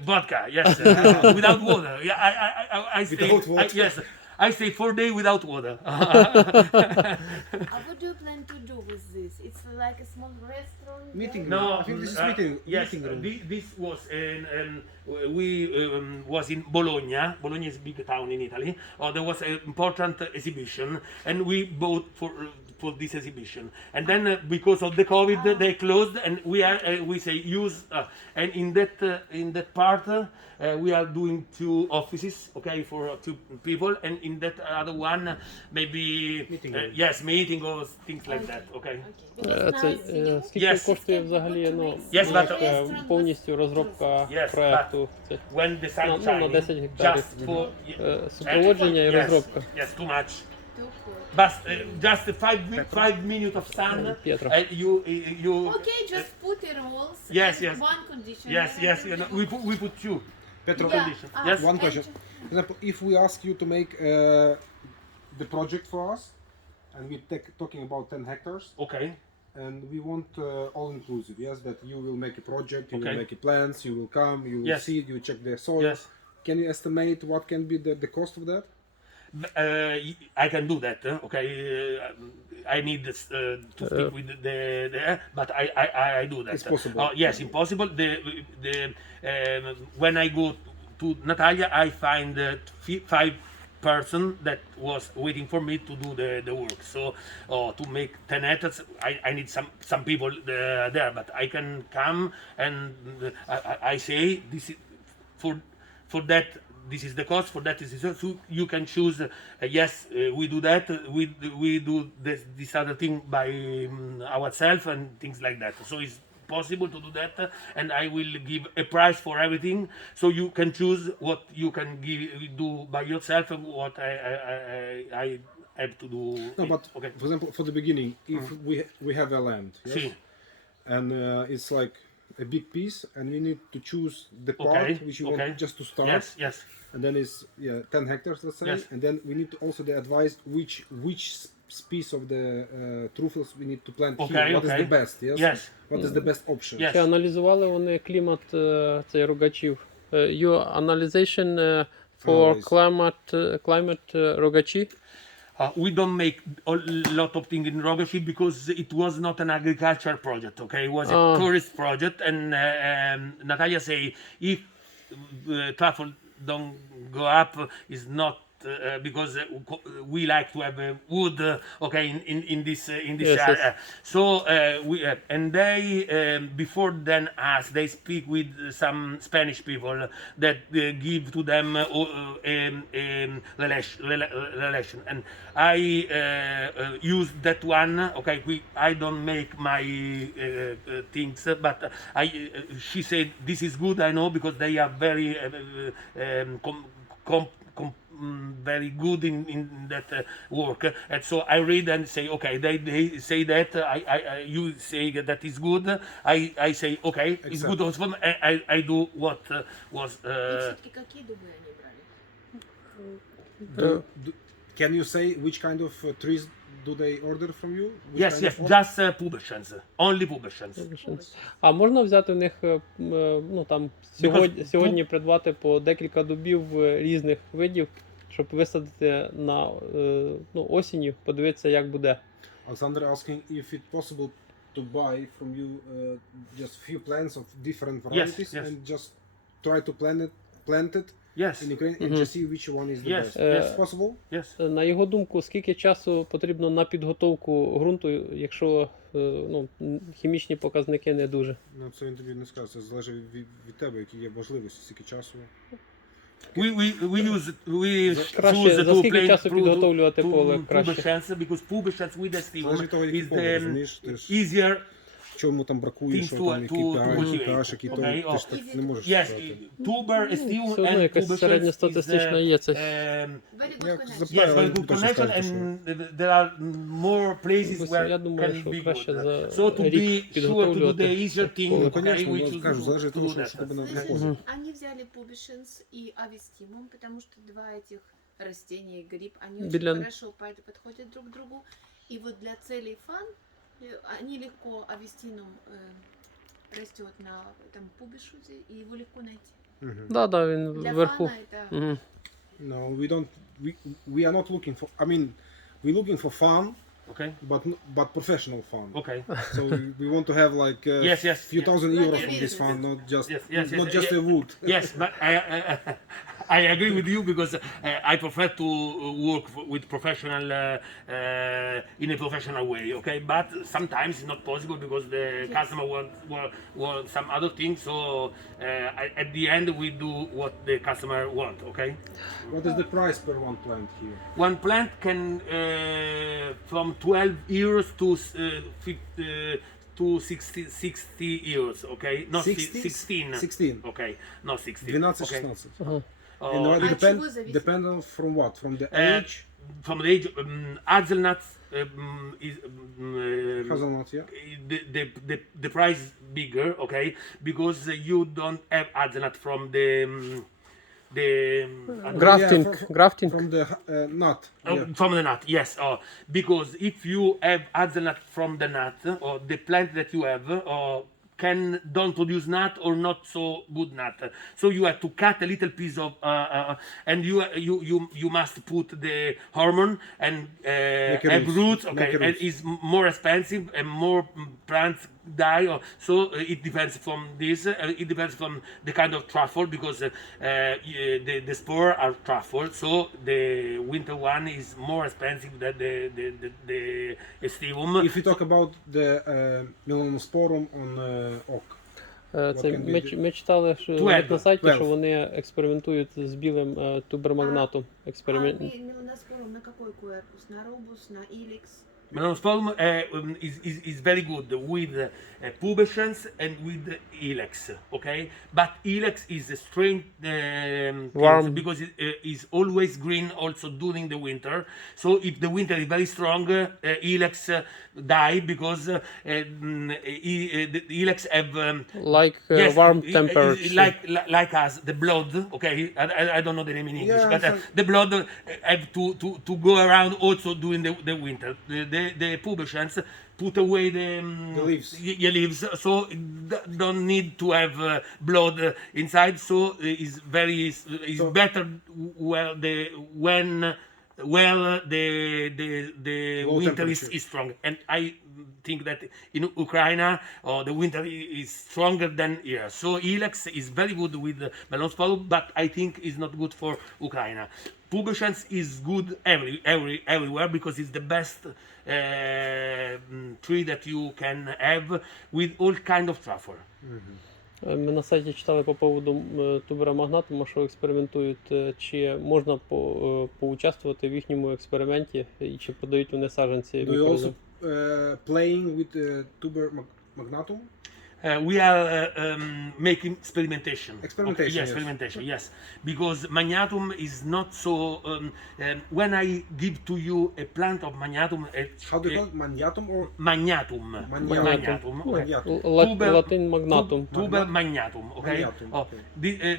vodka. Yes, without water. Yeah, I stay. Without water. Yes. I stay 4 days without water. What do you plan to do with this? It's like a small restaurant. Meeting there? room. No, I think this is yes, meeting room. this was we was in Bologna. Bologna is a big town in Italy. There was an important exhibition, and we bought for this exhibition. And then because of the COVID, they closed, and we say use. And in that part, we are doing 2 offices, okay, for 2 people, and in that other one, maybe Meeting room. yes, meeting or things like that. Okay. Because Це, nice, you know? скільки Yes. коштує взагалі Yes, but- повністю розробка Yes, проекту? Це, When the sun No, no, shining, 10 гектарів. just for супроводження і yes, розробка. Yes, too much. Too cool. But just 5 minutes of sun, Pietro. and you. Okay, just put the rolls. Yes, and yes. One condition. Yes, yes. You know, we put 2 Petro, Yeah. conditions. Ah, Yes. one question. and- For example, if we ask you to make the project for us, and we're talking about 10 hectares, Okay. and we want all inclusive, yes, that you will make a project, you Okay. will make a plans, you will come, you will Yes. see, you check the soil. Yes. Can you estimate what can be the cost of that? I can do that. Okay. I need to speak with but I do that. It's possible. Yes, impossible. When I go to Natalia, I find 5 person that was waiting for me to do the work. So to make 10 hectares, I need some people there, but I can come and I say this is for that. This is the cost for that. Is so you can choose. Yes, we do that. We do this other thing by ourselves and things like that. So it's possible to do that, and I will give a price for everything. So you can choose what you can do by yourself and what I have to do. No, but okay. for example, for the beginning, if we have a land, yes, See. and it's like a big piece, and we need to choose the part Okay, which you okay. want just to start. Yes, yes. And then it's 10 hectares, let's say. Yes. And then we need to also the advice which piece of the truffles we need to plant Okay, here. What is okay. the best? Yes. Yes. What is the best option? Yes. Чи аналізували вони клімат цей рогачів? Your analyzation for Analyze. climate рогачі? We don't make a lot of things in Rogashi because it was not an agriculture project. Okay, it was a tourist project, and Natalia say if truffle don't go up is not because we like to have wood. Okay, in this Yes, area. yes. So we and they before then us they speak with some Spanish people that give to them relation, and I use that one. Okay, I don't make my things, but she said this is good. I know because they are very very good in that work, and so I read and say okay. They say that you say that is good. I say okay, it's good also. I do what was. И все-таки какие дубы они брали? Can you say which kind of trees do they order from you? Yes, yes, just pubescens, only pubescens. А можна взяти в них, ну там сьогодні придбати по декілька дубів різних видів, щоб висадити на осінню, подивитися, як буде. Alexander asking if it's possible to buy from you just few plants of different varieties yes. and just try to plant it Yes. in Ukraine and just see which one is the Yes, best. yes. It's possible? Yes. На його думку, скільки часу потрібно на підготовку ґрунту, якщо хімічні показники не дуже? Ну, це він тобі не скаже, це залежить від тебе, які є можливості, скільки часу. We Краще, choose за to скільки plant часу підготовлювати поле краще? pubescens, because pubescens with the Залежить від stem того, який is поле, the розумієш? Ти ж easier. чому там бракує, Things що to- там, який to pH, який то, okay, ти ж так не можеш Yes, сказати. tuber, stem Все одно and якась pubescens середньостатистична is є. Це Very good Як connection. запитаю, yes, але very good точно connection, скажете, що... and there are more places where я думаю, can що be краще good. за So to рік be sure to do підготовлювати the easier thing, поле. Ну, okay, конечно, we ну, choose скажу, to залежить від того, do що that. тебе на Слышишь, входить. они взяли пубешенс и авистимум, потому что два этих растения и гриб, они очень Белян. хорошо подходят друг к другу. И вот для целей фан они легко, авистинум растет на там пубешузе, и его легко найти. да, він Для вверху. фана это Мгм. No, we don't, we are not looking for, I mean, we're looking for fun, Okay, but professional fun. okay. So we want to have like Yes, few yes. thousand Like euros a from this business. fund, not just Yes, not just a wood. Yes, but I agree with you because I prefer to work with professional in a professional way. Okay, but sometimes it's not possible because the customer want some other things. So at the end we do what the customer want. Okay. What is the price per one plant here? One plant can from 12 euros to 60 euros, okay? No, 60? 16. 16. Okay, no 16. 12-16. Ага. And Oh, it От чего зависит? depend on from what? From the age? from the age, hazelnuts is Hazelnut, yeah. the price is bigger, okay? Because you don't have hazelnut from the Графтинг, графтинг. From the nut. Yeah. from the nut, yes. Because if you have hazelnut from the nut, or the plant that you have, don't produce nut or not so good nut. So you have to cut a little piece of, and you must put the hormone and have roots. Okay, Make and roots. it's more expensive and more plants die. So it depends from this. It depends from the kind of truffle because the spore are truffle. So the winter one is more expensive than the estivum. If you talk about the melanosporum on oak, Це ми читали що на сайті, що вони експериментують з білим тубермагнатом. Експеримент. меланоспорум на какой корпус? На робус, на иликс? Melanosporum is very good with pubescens and with ilex, okay? But ilex is a strange Warm. because it is always green also during the winter. So if the winter is very strong, ilex die because the ilex have Like warm temperature. like us, the blood. Okay, I don't know the name in English, Yeah, but so- the blood have to go around also during the winter. The pubescens put away the leaves. leaves, so don't need to have blood inside. So it's better when the Low winter temperature. is strong. And I think that in Ukraine the winter is stronger than here. So ilex is very good with melanosporum, but I think is not good for Ukraine. Pubescens is good everywhere because it's the best tree that you can have with all kind of truffle. Ми на сайті читали по поводу туберомагнатуму, що експериментують, чи можна поучаствувати в їхньому експерименті, і чи подають вони саджанці. do you also playing with tuber magnatum? We are making experimentation. Experimentation, Okay, yes, yes. experimentation, yes. Because magnatum is not so. When I give to you a plant of magnatum, How do you call it? Magnatum or magnatum. Magnatum. Okay. Magnatum. Латин магнатум. Tuber magnatum. Okay. Magnatum, okay.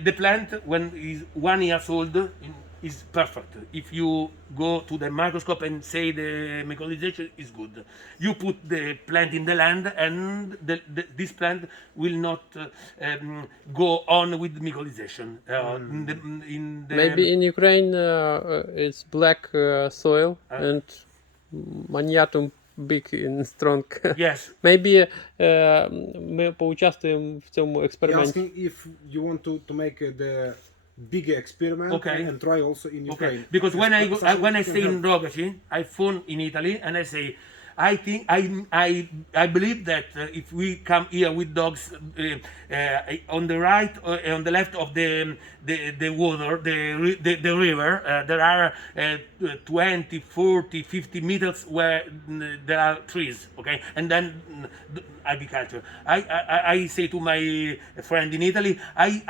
The plant when is 1 year old is perfect. If you go to the microscope and say the mycorrhization is good, you put the plant in the land, and this plant will not go on with mycorrhization. Maybe in Ukraine it's black soil and Maniatum big and strong. Yes. Maybe ми поучаствуємо в цьому You're експерименті. asking if you want to make the bigger experiment Okay. and try also in Ukraine. Okay. Because when I go, Such when I can stay in help. Rogaci, I phone in Italy and I say, I think I believe that if we come here with dogs on the right or on the left of the water, the river, there are 20, 40, 50 meters where there are trees, okay, and then agriculture. I say to my friend in Italy,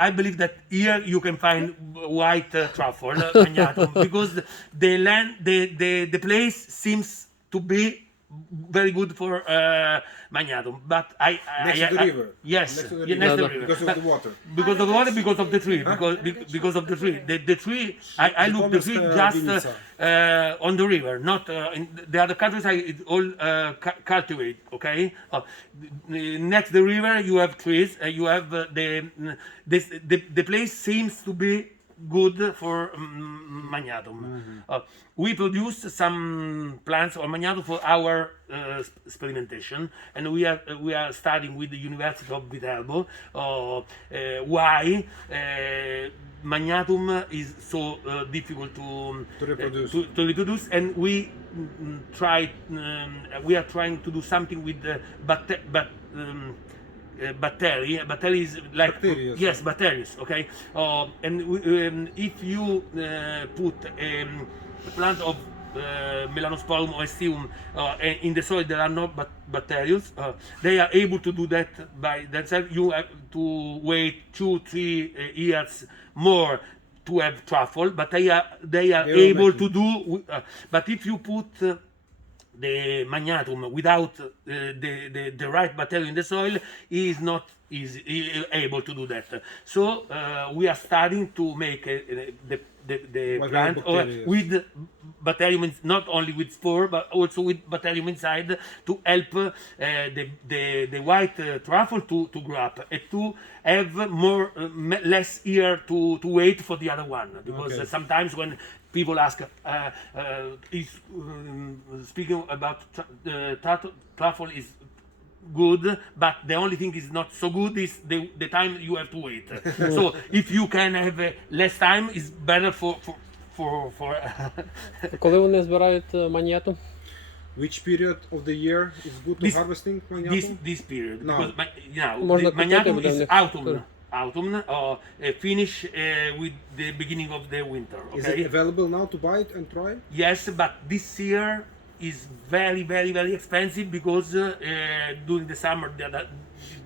I believe that here you can find white truffle, Magnatum, because the land, the place seems to be very good for Magnatum, but Next to the river. Yes, Next to the yeah, river. next to the Because river. of the water. Because of the water, because of the tree, because of the tree. The tree, I look the tree just on the river, not in the other countries. It's all cultivate. Okay, next the river you have trees. You have the place seems to be good for Magnatum. We produce some plants or Magnatum for our experimentation, and we are studying with the University of Viterbo why Magnatum is so difficult to reproduce, and we are trying to do something with the bacteria. Bacteria is like Bacteria. yes, bacteria. Okay, and if you put a plant of Melanosporum or Oestium in the soil, there are no bacteria. They are able to do that by themselves. You have to wait 2-3 years more to have truffle, but they are able to do. But if you put the Magnatum without the right bacteria in the soil, is not able to do that. So we are starting to make the plant with bacterium, not only with spore but also with bacterium inside, to help the white truffle to grow up and to have less year to wait for the other one, because sometimes when people ask, speaking about truffle is good, but the only thing is not so good is the time you have to wait. So if you can have less time, it's better for Коли вони збирають Маньяту? Which period of the year is good to harvesting Magnatum? this period, No. because Можна the Magnatum купити is в autumn or finish with the beginning of the winter. Is Okay. it available now to buy it and try? Yes, but this year is very, very, very expensive because during the summer it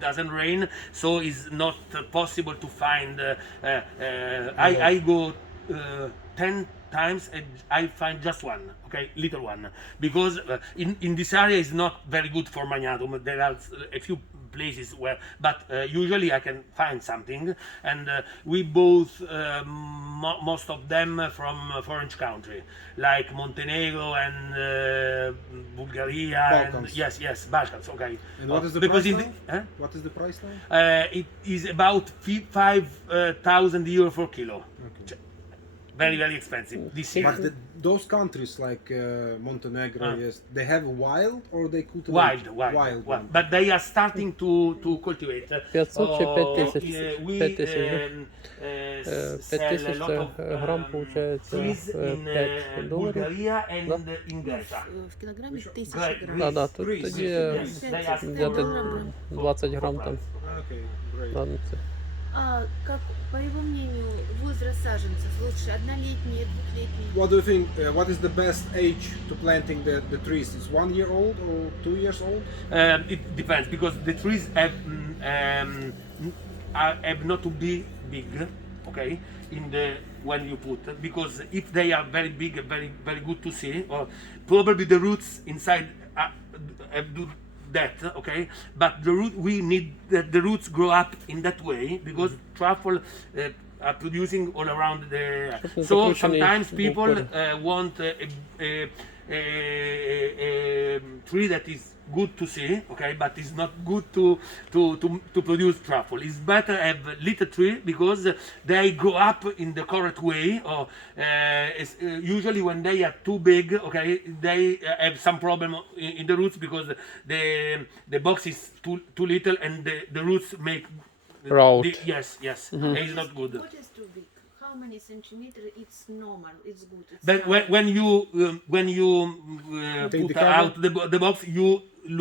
doesn't rain, so it's not possible to find. I go 10 times and I find just one, okay, little one, because in this area is not very good for Magnatum. There are a few places where, but usually I can find something, and we both most of them from foreign country like Montenegro and Bulgaria. Balkans. And yes, Balkans. Okay. And what is the because price in now? What is the price now? it is about 5,000 euro per kilo. Okay. Very, very expensive this year. But those countries like Montenegro, yes, they have wild or they cultivate? Wild. But they are starting to cultivate. 500 чи 5000? We 5000, sell a lot of грам получається trees in $5. Bulgaria and in Grecia. В килограмме 1000 Great. грамм. Да, Greece. тоді Yes, they are взяти кілограм. 20 грам там. Okay, great. Ладно, це. А как, по его мнению, возраст саженцев лучше однолетние, двухлетние? What do you think? What is the best age to planting the trees? Is 1 year old or 2 years old? It depends, because the trees have not to be big, okay, in the when you put, because if they are very big, very, very good to see, or probably the roots inside do that, okay, but we need that the roots grow up in that way, because truffle are producing all around the. Щоб не So закручений sometimes був people корінь. want a tree that is good to see, okay, but it's not good to produce truffle. It's better have a little tree because they grow up in the correct way. Or usually when they are too big, okay, they have some problem in the roots because the box is too little and the roots make. Route. Yes, it's not good. What is too big? How many centimeters? It's normal. It's good. It's But fine. when you Take put the cover. out the box, you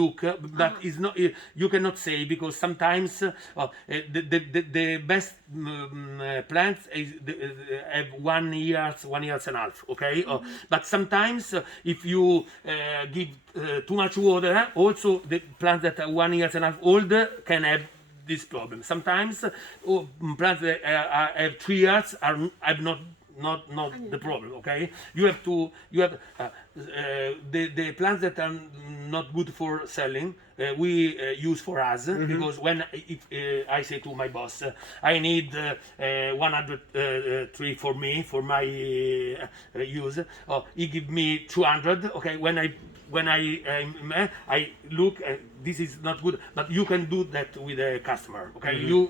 look, but it's not. You cannot say because sometimes the best plants have 1 year, 1 year and a half. Okay, but sometimes if you give too much water, also the plants that are 1 year and a half old can have this problem. Sometimes plants that have 3 years have not the problem. Okay, you have the plants that are not good for selling. We use for us because when if I say to my boss, I need 100 tree for me for my use. He give me 200. Okay, when I look, this is not good, but you can do that with a customer. Okay, you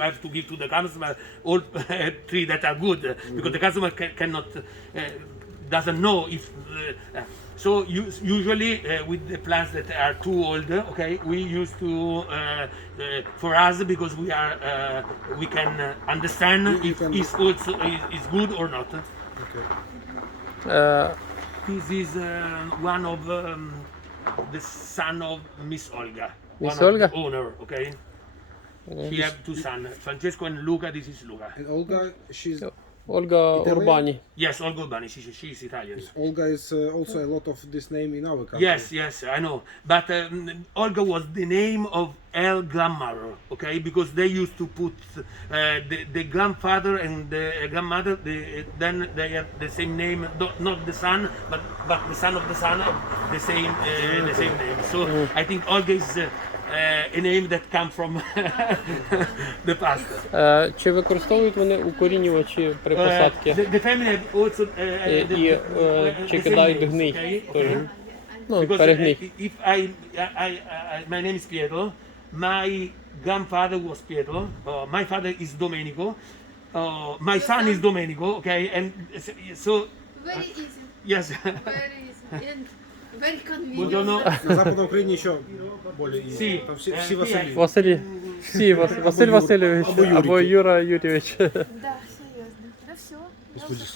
have to give to the customer all tree that are good because the customer cannot doesn't know if. So usually with the plants that are too old, okay, we used to for us because we can understand if it's also is good or not. Okay. This is one of the son of Miss Olga. Miss one Olga? Of the owner, okay. He have 2 sons, Francesco and Luca. This is Luca. And Olga, she's Ольга Italian? Урбані. Yes, Olga Urbani. She's Italian. Olga is also a lot of this name in our country. Yes, I know. But Olga was the name of her grandmother, okay? Because they used to put the grandfather and the grandmother. Then they have the same name, not the son, but the son of the son, the same name. So I think Olga is a name that come from the past. Чи використовують вони укорінювачі при посадці? The family have also Чи кидають гний теж? Ну, Because перегній. if my name is Pietro, my grandfather was Pietro, my father is Domenico, my son is Domenico, okay, and so Very easy. yes. Very easy. And very convenient. Buongiorno. На Западной Украине еще более easy. Sì. Там все Василий. Василій. Всі, Василь Васильович або Юрій. або Юра Юрійович. Да, серьезно. Да все. Господи, как